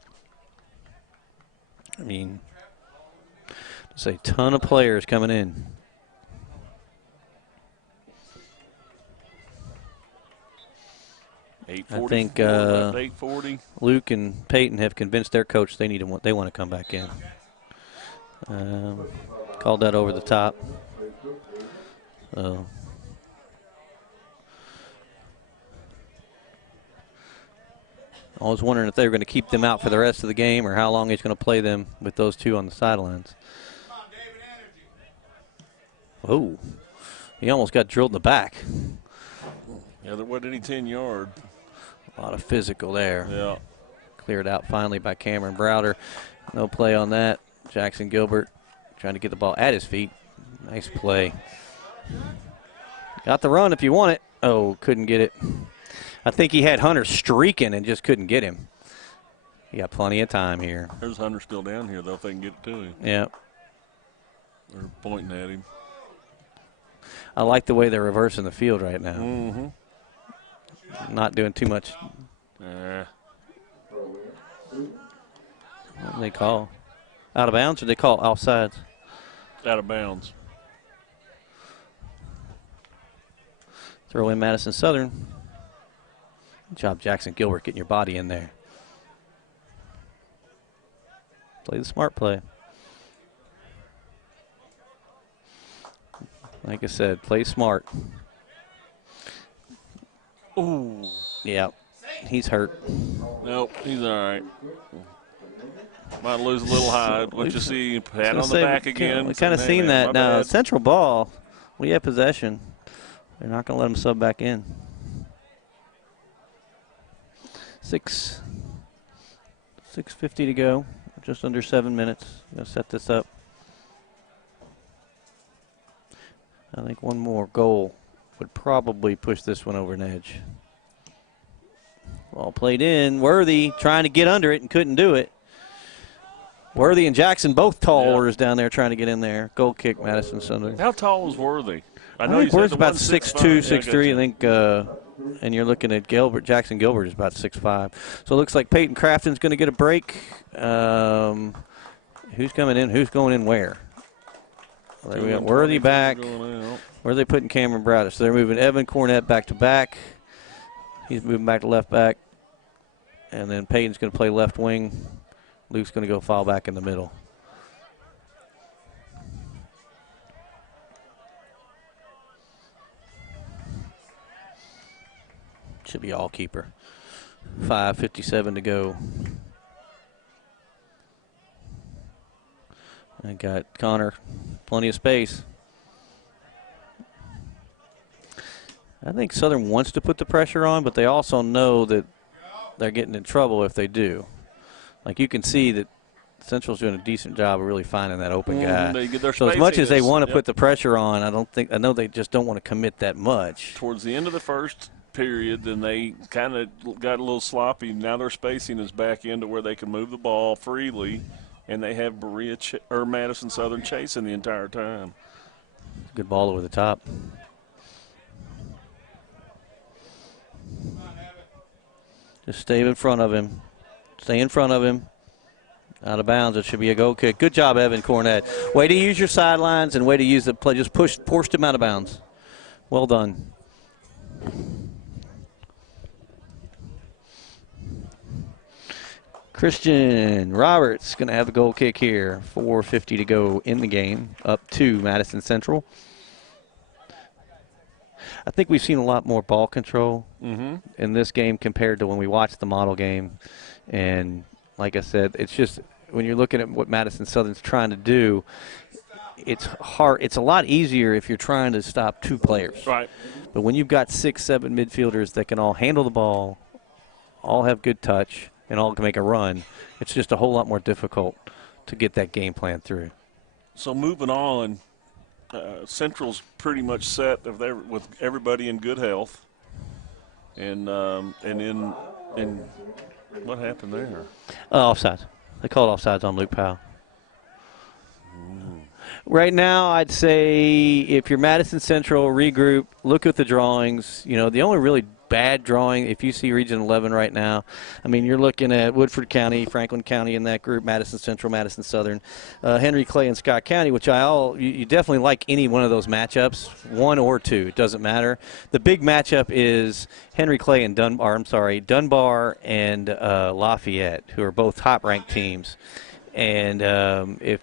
I mean, there's a ton of players coming in. I think 840. Luke and Peyton have convinced their coach they want to come back in. Called that over the top. So I was wondering if they were going to keep them out for the rest of the game or how long he's going to play them with those two on the sidelines. Oh, he almost got drilled in the back. Yeah, there wasn't any 10-yard. A lot of physical there. Yeah. Cleared out finally by Cameron Browder. No play on that. Jackson Gilbert trying to get the ball at his feet. Nice play. Got the run if you want it. Oh, couldn't get it. I think he had Hunter streaking and just couldn't get him. He got plenty of time here. There's Hunter still down here, though, if they can get it to him. Yeah. They're pointing at him. I like the way they're reversing the field right now. Mm-hmm. Not doing too much. Nah. What do they call? Out of bounds or they call offsides? Out of bounds. Throw in Madison Southern. Good job, Jackson Gilbert, getting your body in there. Play the smart play. Like I said, play smart. Ooh. Yeah, he's hurt. Nope, he's all right. Might lose a little high. What you see, pat on the back again. We kind of seen that now. Central ball, we have possession. They're not going to let him sub back in. 6:50 to go. Just under 7 minutes. Going to set this up. I think one more goal would probably push this one over an edge. Ball played in. Worthy trying to get under it and couldn't do it. Worthy and Jackson both tall orders down there trying to get in there. Goal kick, Madison Southern. How tall was Worthy? I think Worthy's about 6'2", 6'3". I think, and you're looking at Gilbert. Jackson Gilbert is about 6'5". So it looks like Peyton Crafton's going to get a break. Who's coming in? Who's going in where? Well, we got Worthy back. Where are they putting Cameron Browder? So they're moving Evan Cornett back to back. He's moving back to left back. And then Peyton's going to play left wing. Luke's going to go foul back in the middle. Should be all keeper. 5:57 to go. I got Connor, plenty of space. I think Southern wants to put the pressure on, but they also know that they're getting in trouble if they do. Like you can see that Central's doing a decent job of really finding that open guy. So as much as they want to put the pressure on, I know they just don't want to commit that much. Towards the end of the first period, then they kind of got a little sloppy. Now their spacing is back into where they can move the ball freely, and they have Madison Southern chasing the entire time. Good ball over the top. Just stay in front of him. Stay in front of him. Out of bounds. It should be a goal kick. Good job, Evan Cornett. Way to use your sidelines and way to use the play. Just forced him out of bounds. Well done. Christian Roberts going to have a goal kick here. 4:50 to go in the game. Up to Madison Central. I think we've seen a lot more ball control in this game compared to when we watched the model game. And like I said, it's just when you're looking at what Madison Southern's trying to do, it's hard. It's a lot easier if you're trying to stop two players. Right. But when you've got 6, 7 midfielders that can all handle the ball, all have good touch, and all can make a run, it's just a whole lot more difficult to get that game plan through. So moving on, Central's pretty much set with everybody in good health, and what happened there? Offside. They called offsides on Luke Powell. Right now, I'd say if you're Madison Central, regroup, look at the drawings. You know, the only really bad drawing, if you see Region 11 right now, I mean, you're looking at Woodford County, Franklin County in that group, Madison Central, Madison Southern, Henry Clay, and Scott County, which you definitely like any one of those matchups, 1 or 2, it doesn't matter. The big matchup is Henry Clay and Dunbar and Lafayette, who are both top-ranked teams. And if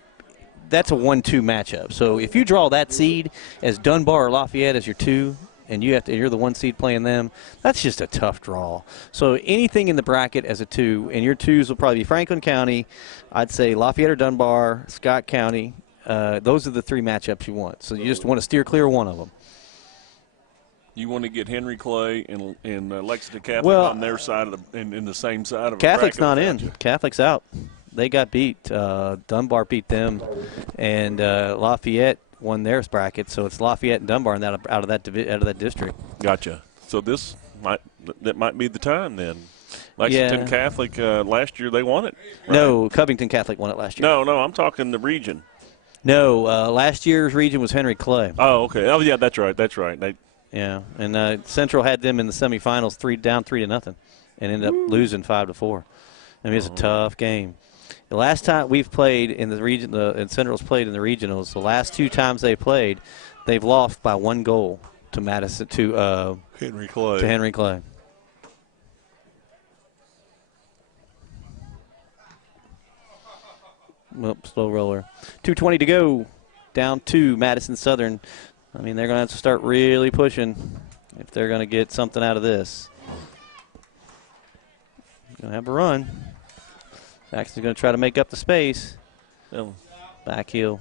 that's a 1-2 matchup. So if you draw that seed as Dunbar or Lafayette as your 2, and you're the 1 seed playing them, that's just a tough draw. So anything in the bracket as a 2, and your 2s will probably be Franklin County, I'd say Lafayette or Dunbar, Scott County. Those are the 3 matchups you want. So you just want to steer clear of one of them. You want to get Henry Clay and Lexington Catholic on their side of in the same side of Catholic's not in. Catholic's out. They got beat. Dunbar beat them, and Lafayette won their bracket. So it's Lafayette and Dunbar out of that district. Gotcha. So that might be the time then. Lexington Catholic last year they won it. Right? No, Covington Catholic won it last year. No, I'm talking the region. No, last year's region was Henry Clay. Oh, okay. Oh, yeah, that's right. And Central had them in the semifinals, 3-0, and ended up losing 5-4. I mean, it's a tough game. The last time we've played in the region, and Central's played in the regionals, the last 2 times they played, they've lost by 1 goal to Henry Clay. To Henry Clay. Slow roller. 2:20 to go. Down to Madison Southern. I mean, they're going to have to start really pushing if they're going to get something out of this. Going to have a run. Jackson's going to try to make up the space. Back heel.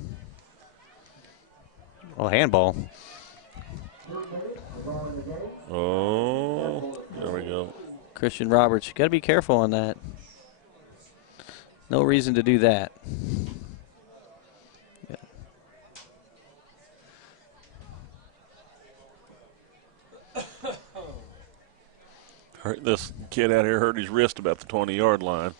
Oh, handball. Oh, there we go. Christian Roberts, you got to be careful on that. No reason to do that. Yeah. This kid out here hurt his wrist about the 20-yard line.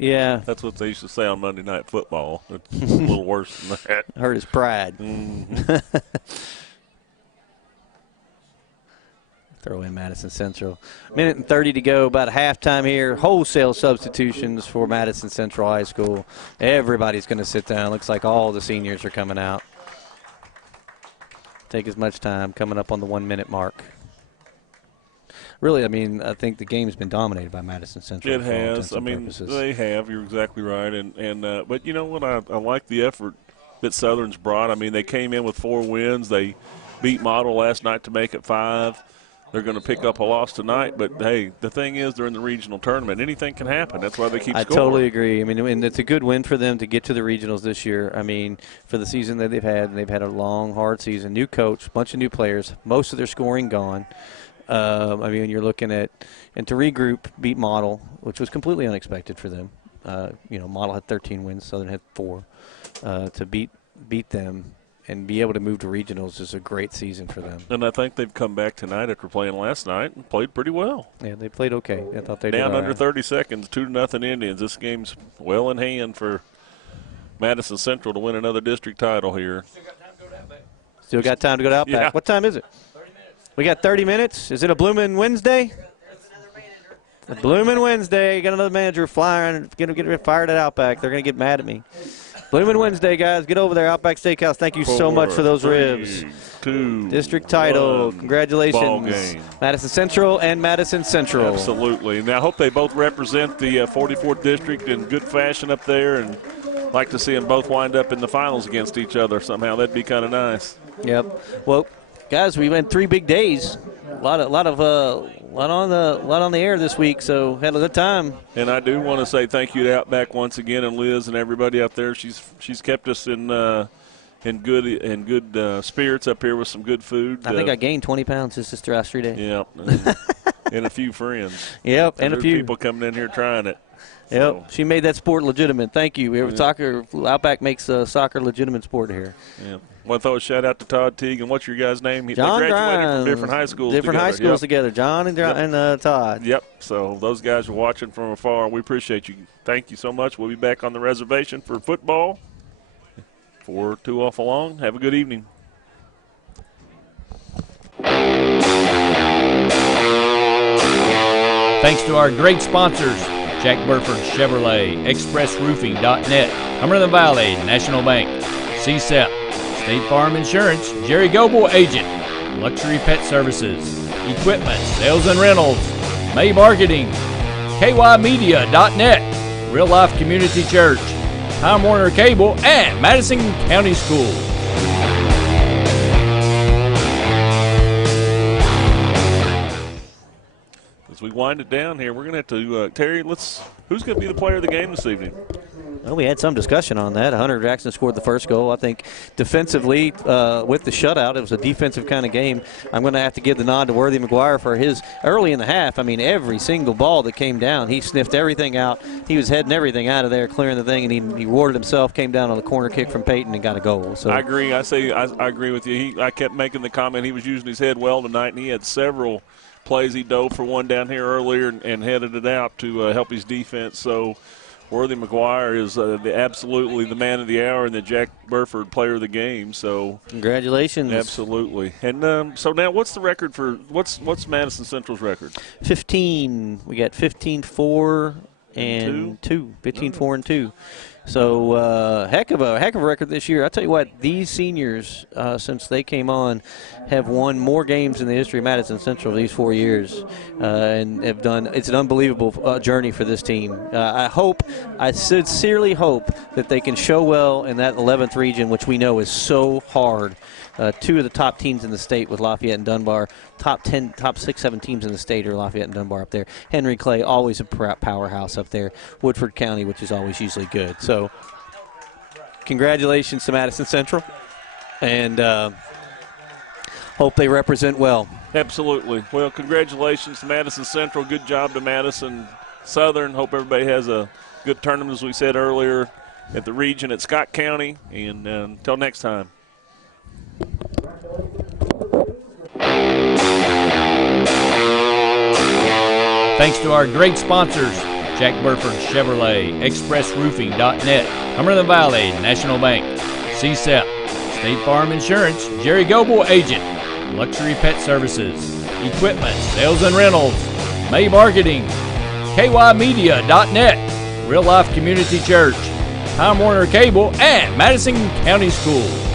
Yeah. That's what they used to say on Monday Night Football. It's a little worse than that. Hurt his pride. Throw in Madison Central. 1:30 to go, about halftime here. Wholesale substitutions for Madison Central High School. Everybody's going to sit down. Looks like all the seniors are coming out. Take as much time, coming up on the 1-minute mark. Really, I mean, I think the game's been dominated by Madison Central. It has. I mean, they have. You're exactly right. But you know what? I like the effort that Southern's brought. I mean, they came in with 4 wins. They beat Model last night to make it 5. they're going to pick up a loss tonight. But, hey, the thing is they're in the regional tournament. Anything can happen. That's why they keep I scoring. totally agree. I mean, and it's a good win for them to get to the regionals this year. I mean, for the season that they've had, and they've had a long, hard season. New coach, bunch of new players, most of their scoring gone. I mean, you're looking at – and to regroup, beat Model, which was completely unexpected for them. Model had 13 wins, Southern had 4. To beat them and be able to move to regionals is a great season for them. And I think they've come back tonight after playing last night and played pretty well. Yeah, they played okay. I thought they Down did all under right. 30 seconds, 2-0 Indians. This game's well in hand for Madison Central to win another district title here. Still got time to go to Outback. Yeah. What time is it? 30 minutes. We got 30 minutes. Is it a Bloomin' Wednesday? A Bloomin' Wednesday. Got another manager flying. Going to get fired at Outback. They're going to get mad at me. Bloomin' Wednesday, guys. Get over there. Outback Steakhouse. Thank you so much for those 4, 3, ribs. 2, District title. 1. Congratulations. Ball game. Madison Central and Madison Central. Absolutely. And I hope they both represent the 44th district in good fashion up there, and like to see them both wind up in the finals against each other somehow. That'd be kind of nice. Yep. Well, guys, we went 3 big days. A lot on the air this week, so had a good time. And I do want to say thank you to Outback once again, and Liz and everybody out there. She's kept us in good spirits up here with some good food. I think I gained 20 pounds just this last 3 days. Yeah, and a few friends. Yep, and a there's few people coming in here trying it. Yep, So, she made that sport legitimate. Thank you. Soccer, Outback makes soccer legitimate sport here. yeah. Want to throw a shout out to Todd Teague, and what's your guy's name? John they graduated Grimes. from different high schools. Different high schools together. John and Todd. Yep. So those guys are watching from afar. We appreciate you. Thank you so much. We'll be back on the reservation for football. 4-2 off along. Have a good evening. Thanks to our great sponsors, Jack Burford Chevrolet, ExpressRoofing.net, Cumberland Valley, National Bank, CSEP, State Farm Insurance, Jerry Goble Agent, Luxury Pet Services, Equipment, Sales and Rentals, May Marketing, KYMedia.net, Real Life Community Church, Time Warner Cable, and Madison County Schools. As we wind it down here, we're going to have to, Terry, who's going to be the player of the game this evening? Well, we had some discussion on that. Hunter Jackson scored the first goal. I think defensively, with the shutout, it was a defensive kind of game. I'm going to have to give the nod to Worthy McGuire for his early in the half. I mean, every single ball that came down, he sniffed everything out. He was heading everything out of there, clearing the thing, and he rewarded himself, came down on the corner kick from Peyton and got a goal. So I agree. I agree with you. I kept making the comment he was using his head well tonight, and he had several plays. He dove for one down here earlier and headed it out to help his defense. So Worthy McGuire is absolutely the man of the hour and the Jack Burford player of the game. So congratulations. Absolutely. And so now what's the record for what's Madison Central's record? 15. We got 15-4 and 2. 15-4 and 2. So heck of a record this year. I tell you what, these seniors, since they came on, have won more games in the history of Madison Central these 4 years, and have done. It's an unbelievable journey for this team. I sincerely hope that they can show well in that 11th region, which we know is so hard. 2 of the top teams in the state with Lafayette and Dunbar. Top 6, 7 teams in the state are Lafayette and Dunbar up there. Henry Clay, always a powerhouse up there. Woodford County, which is always usually good. So congratulations to Madison Central, and hope they represent well. Absolutely. Well, congratulations to Madison Central. Good job to Madison Southern. Hope everybody has a good tournament, as we said earlier, at the region at Scott County. And until next time. Thanks to our great sponsors, Jack Burford Chevrolet, ExpressRoofing.net, Cumberland Valley, National Bank, CSEP, State Farm Insurance, Jerry Goble Agent, Luxury Pet Services, Equipment, Sales and Rentals, May Marketing, KYMedia.net, Real Life Community Church, Time Warner Cable, and Madison County Schools.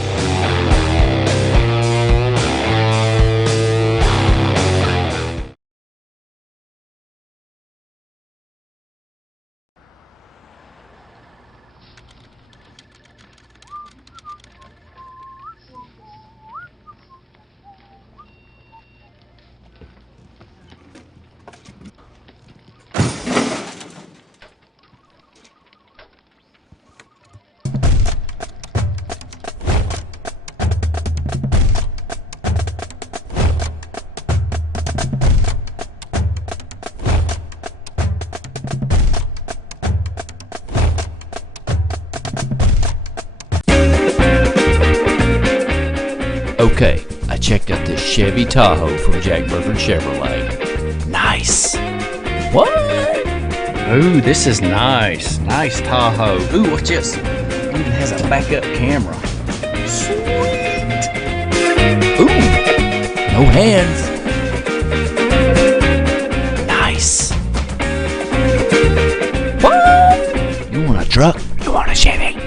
Okay, I checked out this Chevy Tahoe from Jack Murphy Chevrolet. Nice. What? Ooh, this is nice. Nice Tahoe. Ooh, what's this? It even has a backup camera. Sweet. Ooh, no hands. Nice. What? You want a truck? You want a Chevy?